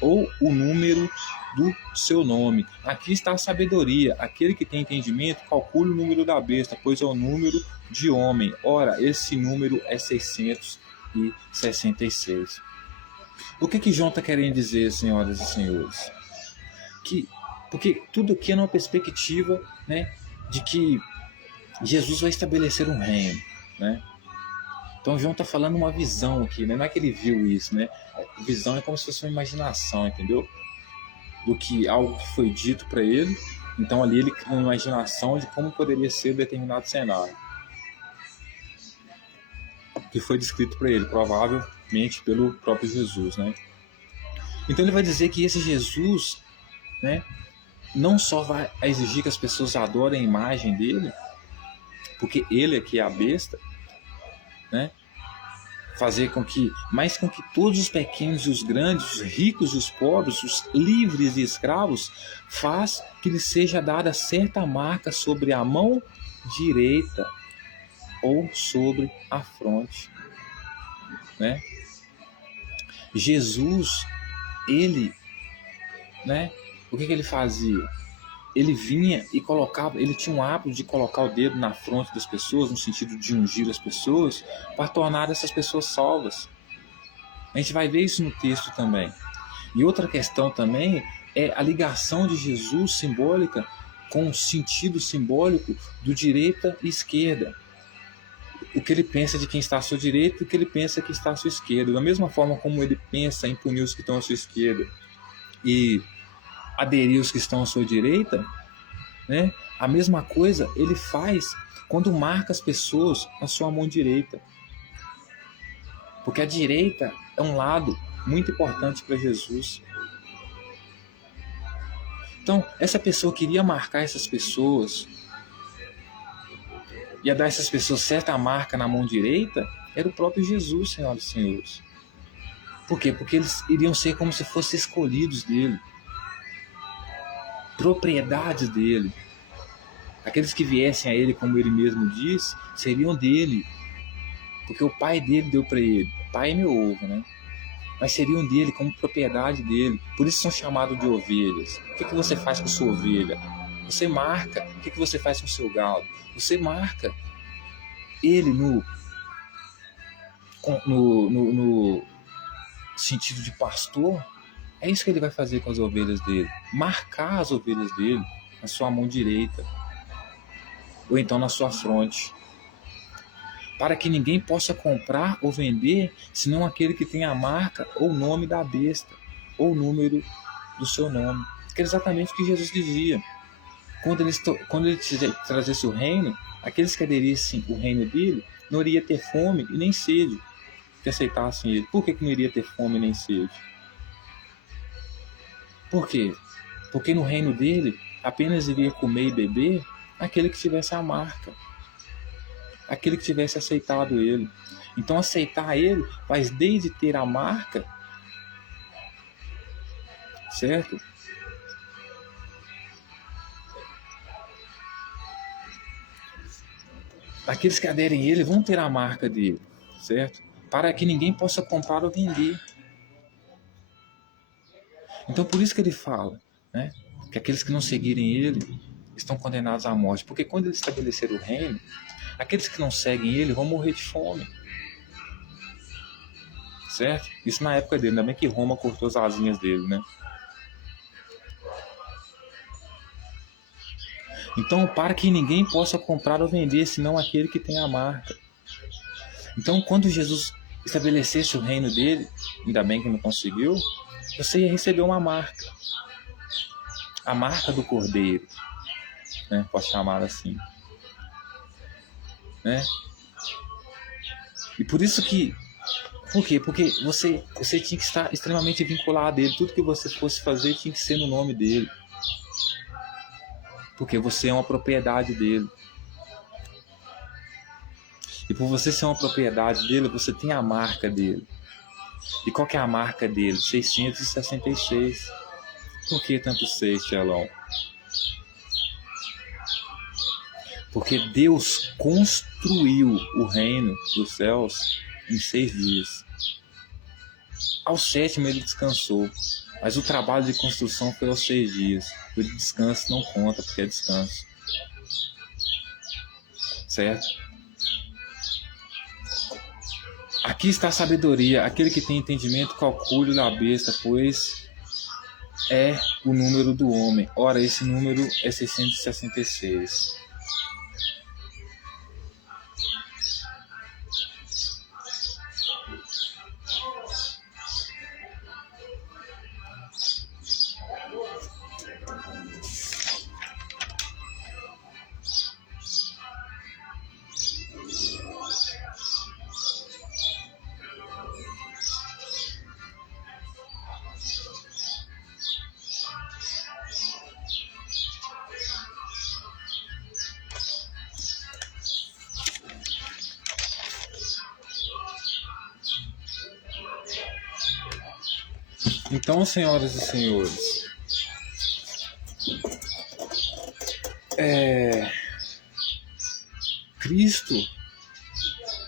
ou o número do seu nome. Aqui está a sabedoria. Aquele que tem entendimento, calcule o número da besta, pois é o número de homem. Ora, esse número é 666. O que João está querendo dizer, senhoras e senhores? Porque tudo aqui é numa perspectiva, né, de que Jesus vai estabelecer um reino, né? Então João está falando uma visão aqui, né? Não é que ele viu isso, né? Visão é como se fosse uma imaginação, entendeu? Do que algo que foi dito para ele. Então ali ele cria uma imaginação de como poderia ser determinado cenário que foi descrito para ele, provavelmente pelo próprio Jesus, né? Então ele vai dizer que esse Jesus, né, não só vai exigir que as pessoas adorem a imagem dele, porque ele aqui é a besta, né? Mas com que todos os pequenos e os grandes, os ricos e os pobres, os livres e escravos, faz que lhe seja dada certa marca sobre a mão direita ou sobre a fronte, né? Jesus, ele, né? O que ele fazia? Ele vinha e colocava, ele tinha um hábito de colocar o dedo na fronte das pessoas, no sentido de ungir as pessoas, para tornar essas pessoas salvas. A gente vai ver isso no texto também. E outra questão também é a ligação de Jesus simbólica com o sentido simbólico do direita e esquerda. O que ele pensa de quem está à sua direita e o que ele pensa que está à sua esquerda. Da mesma forma como ele pensa em punir os que estão à sua esquerda e aderir os que estão à sua direita, né? A mesma coisa ele faz quando marca as pessoas na sua mão direita. Porque a direita é um lado muito importante para Jesus. Então, essa pessoa queria marcar essas pessoas, ia dar a essas pessoas certa marca na mão direita, era o próprio Jesus, senhoras e senhores. Por quê? Porque eles iriam ser como se fossem escolhidos dele, propriedades dele. Aqueles que viessem a ele, como ele mesmo diz, seriam dele, porque o pai dele deu para ele. Pai é meu ovo, né? Mas seriam dele como propriedade dele. Por isso são chamados de ovelhas. O que você faz com sua ovelha? Você marca. O que você faz com seu gado? Você marca ele no sentido de pastor. É isso que ele vai fazer com as ovelhas dele. Marcar as ovelhas dele na sua mão direita. Ou então na sua fronte. Para que ninguém possa comprar ou vender, senão aquele que tem a marca ou o nome da besta, ou o número do seu nome. Que é exatamente o que Jesus dizia. Quando ele trazesse o reino, aqueles que aderissem o reino dele não iria ter fome e nem sede, que aceitassem ele. Por que não iria ter fome e nem sede? Por quê? Porque no reino dele apenas iria comer e beber aquele que tivesse a marca, aquele que tivesse aceitado ele. Então aceitar ele faz desde ter a marca, certo? Aqueles que aderem a ele vão ter a marca dele, certo? para que ninguém possa comprar ou vender. Então, por isso que ele fala, né, que aqueles que não seguirem ele estão condenados à morte. Porque quando ele estabelecer o reino, aqueles que não seguem ele vão morrer de fome. Certo? Isso na época dele. Ainda bem que Roma cortou as asinhas dele, né? Então, para que ninguém possa comprar ou vender, senão aquele que tem a marca. Então, quando Jesus estabelecesse o reino dele, ainda bem que não conseguiu, você ia receber uma marca. A marca do Cordeiro, né? Posso chamar assim. Né? E por isso que... Por quê? Porque você tinha que estar extremamente vinculado a ele. Tudo que você fosse fazer tinha que ser no nome dele. Porque você é uma propriedade dele. E por você ser uma propriedade dele, você tem a marca dele. E qual que é a marca dele? 666. Por que tanto 6, Tchelão? Porque Deus construiu o reino dos céus em 6 dias. Ao 7º ele descansou. Mas o trabalho de construção foi aos 6 dias. O de descanso não conta, porque é descanso. Certo? Aqui está a sabedoria. Aquele que tem entendimento, calcule da besta, pois é o número do homem. Ora, esse número é 666. Então, senhoras e senhores, Cristo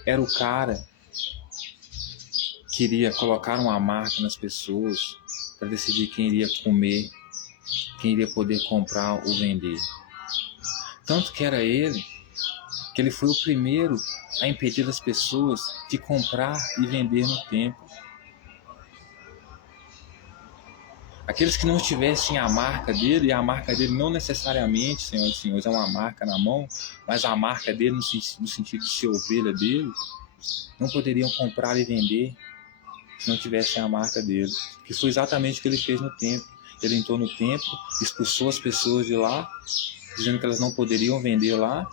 era o cara que iria colocar uma marca nas pessoas para decidir quem iria comer, quem iria poder comprar ou vender. Tanto que era ele, que ele foi o primeiro a impedir as pessoas de comprar e vender no templo. Aqueles que não tivessem a marca dele, e a marca dele não necessariamente, senhoras e senhores, é uma marca na mão, mas a marca dele no sentido de ser ovelha dele, não poderiam comprar e vender se não tivessem a marca dele. Que foi exatamente o que ele fez no templo. Ele entrou no templo, expulsou as pessoas de lá, dizendo que elas não poderiam vender lá,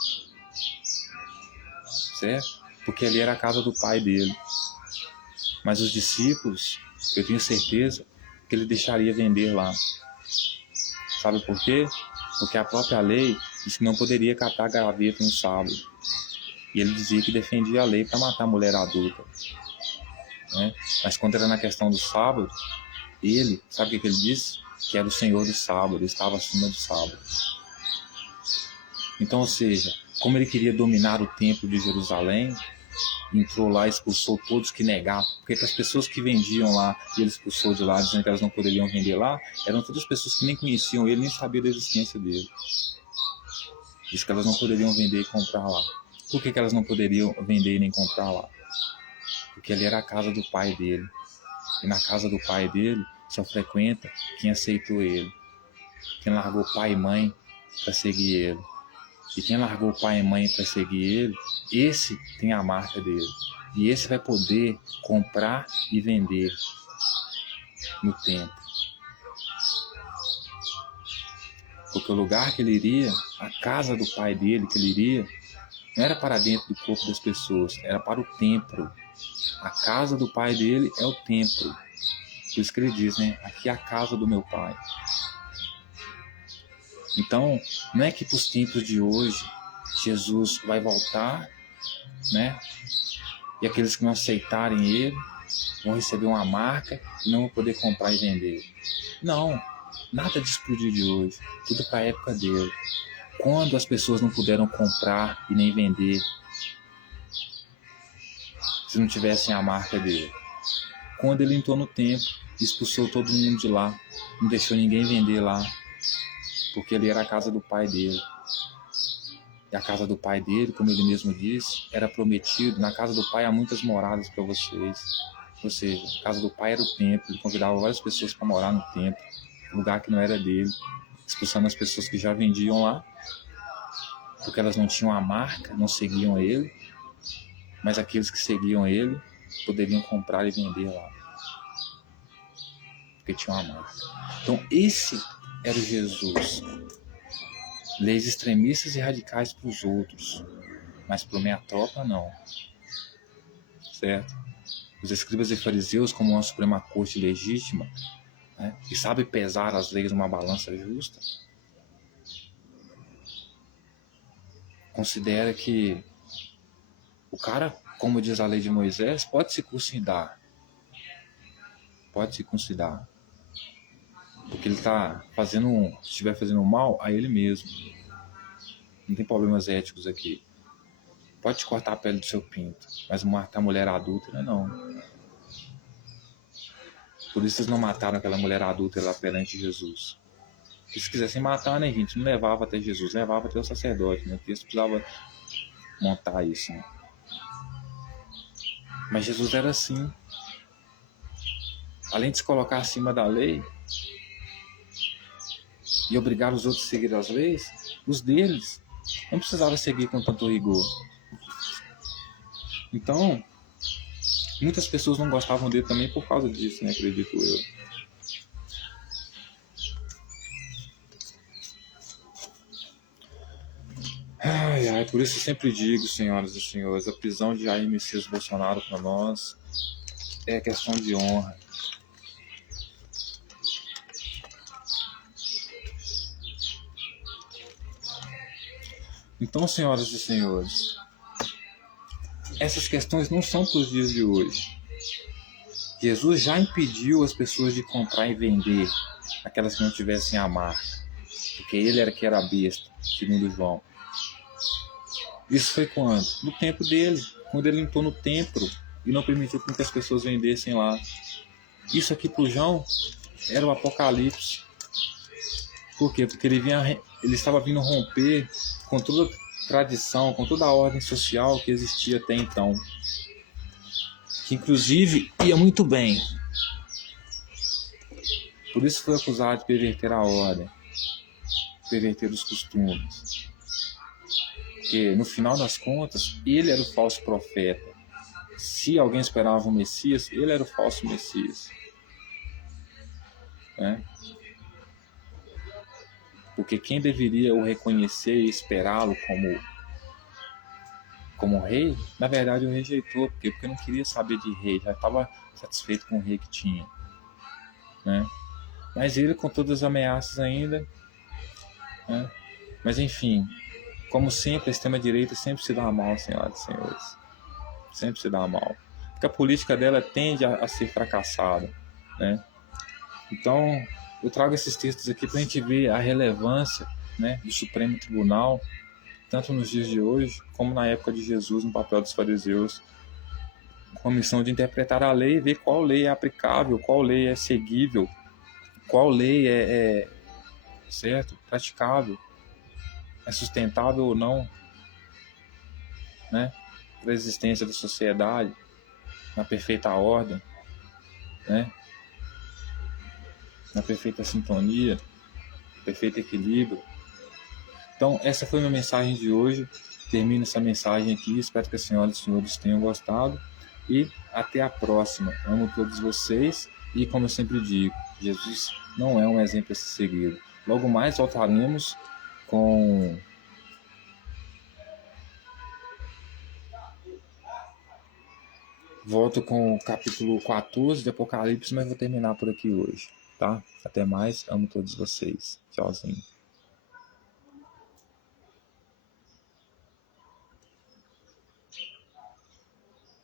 certo? Porque ali era a casa do pai dele. Mas os discípulos, eu tenho certeza que ele deixaria vender lá. Sabe por quê? Porque a própria lei disse que não poderia catar gaveta no sábado. E ele dizia que defendia a lei para matar a mulher adulta. Né? Mas quando era na questão do sábado, ele, sabe o que ele disse? Que era o Senhor do sábado, ele estava acima do sábado. Então, ou seja, como ele queria dominar o templo de Jerusalém, entrou lá e expulsou todos que negavam, porque as pessoas que vendiam lá e ele expulsou de lá, dizendo que elas não poderiam vender lá, eram todas pessoas que nem conheciam ele, nem sabiam da existência dele. Diz que elas não poderiam vender e comprar lá. Por que elas não poderiam vender e nem comprar lá? Porque ali era a casa do pai dele. E na casa do pai dele só frequenta quem aceitou ele. Quem largou pai e mãe para seguir ele. E quem largou pai e mãe para seguir ele, esse tem a marca dele. E esse vai poder comprar e vender no templo. Porque o lugar que ele iria, a casa do pai dele que ele iria, não era para dentro do corpo das pessoas, era para o templo. A casa do pai dele é o templo. Por isso que ele diz, né? Aqui é a casa do meu pai. Então, não é que para os templos de hoje, Jesus vai voltar, né? E aqueles que não aceitarem ele vão receber uma marca e não vão poder comprar e vender. Não, nada de explodir de hoje. Tudo para a época dele. Quando as pessoas não puderam comprar e nem vender, se não tivessem a marca dele. Quando ele entrou no templo, expulsou todo mundo de lá, não deixou ninguém vender lá, porque ali era a casa do pai dele. E a casa do pai dele, como ele mesmo disse, era prometido: na casa do pai há muitas moradas para vocês. Ou seja, a casa do pai era o templo, ele convidava várias pessoas para morar no templo, lugar que não era dele, expulsando as pessoas que já vendiam lá, porque elas não tinham a marca, não seguiam ele, mas aqueles que seguiam ele poderiam comprar e vender lá, porque tinham a marca. Então esse era o Jesus. Leis extremistas e radicais para os outros, mas para minha tropa não. Certo? Os escribas e fariseus, como uma suprema corte legítima, né, que sabe pesar as leis numa balança justa, considera que o cara, como diz a lei de Moisés, pode se circuncidar. Pode se circuncidar. Porque ele está fazendo, se estiver fazendo mal a ele mesmo. Não tem problemas éticos aqui. Pode cortar a pele do seu pinto, mas matar mulher adúltera, não. Por isso eles não mataram aquela mulher adúltera lá perante Jesus. Se quisessem matar, né, gente, não levava até Jesus, levava até o sacerdote, né? Porque eles precisavam montar isso, né? Mas Jesus era assim. Além de se colocar acima da lei e obrigar os outros a seguir as leis, os deles não precisavam seguir com tanto rigor. Então, muitas pessoas não gostavam dele também por causa disso, né? Acredito eu. Ai, por isso eu sempre digo, senhoras e senhores, a prisão de Jair Messias Bolsonaro para nós é questão de honra. Então, senhoras e senhores, essas questões não são para os dias de hoje. Jesus já impediu as pessoas de comprar e vender aquelas que não tivessem a marca, porque ele era que era a besta, segundo João. Isso foi quando? No tempo dele, quando ele entrou no templo e não permitiu que as pessoas vendessem lá. Isso aqui para o João era o Apocalipse. Por quê? Porque ele estava vindo romper com toda a tradição, com toda a ordem social que existia até então. Que inclusive ia muito bem. Por isso foi acusado de perverter a ordem, perverter os costumes. Porque no final das contas, ele era o falso profeta. Se alguém esperava o Messias, ele era o falso Messias. Né? Porque quem deveria o reconhecer e esperá-lo como rei, na verdade o rejeitou, porque não queria saber de rei, já estava satisfeito com o rei que tinha. Né? Mas ele, com todas as ameaças ainda, né? Mas enfim, como sempre, a extrema-direita sempre se dá mal, senhoras e senhores. Sempre se dá mal. Porque a política dela tende a ser fracassada. Né? Então, eu trago esses textos aqui para a gente ver a relevância, né, do Supremo Tribunal, tanto nos dias de hoje, como na época de Jesus, no papel dos fariseus, com a missão de interpretar a lei e ver qual lei é aplicável, qual lei é seguível, qual lei é certo, praticável, é sustentável ou não, né, para a existência da sociedade, na perfeita ordem, né, na perfeita sintonia, perfeito equilíbrio. Então, essa foi a minha mensagem de hoje. Termino essa mensagem aqui. Espero que as senhoras e senhores tenham gostado. E até a próxima. Amo todos vocês. E como eu sempre digo, Jesus não é um exemplo a ser seguido. Logo mais voltaremos com o capítulo 14 de Apocalipse, mas vou terminar por aqui hoje. Tá? Até mais. Amo todos vocês. Tchauzinho.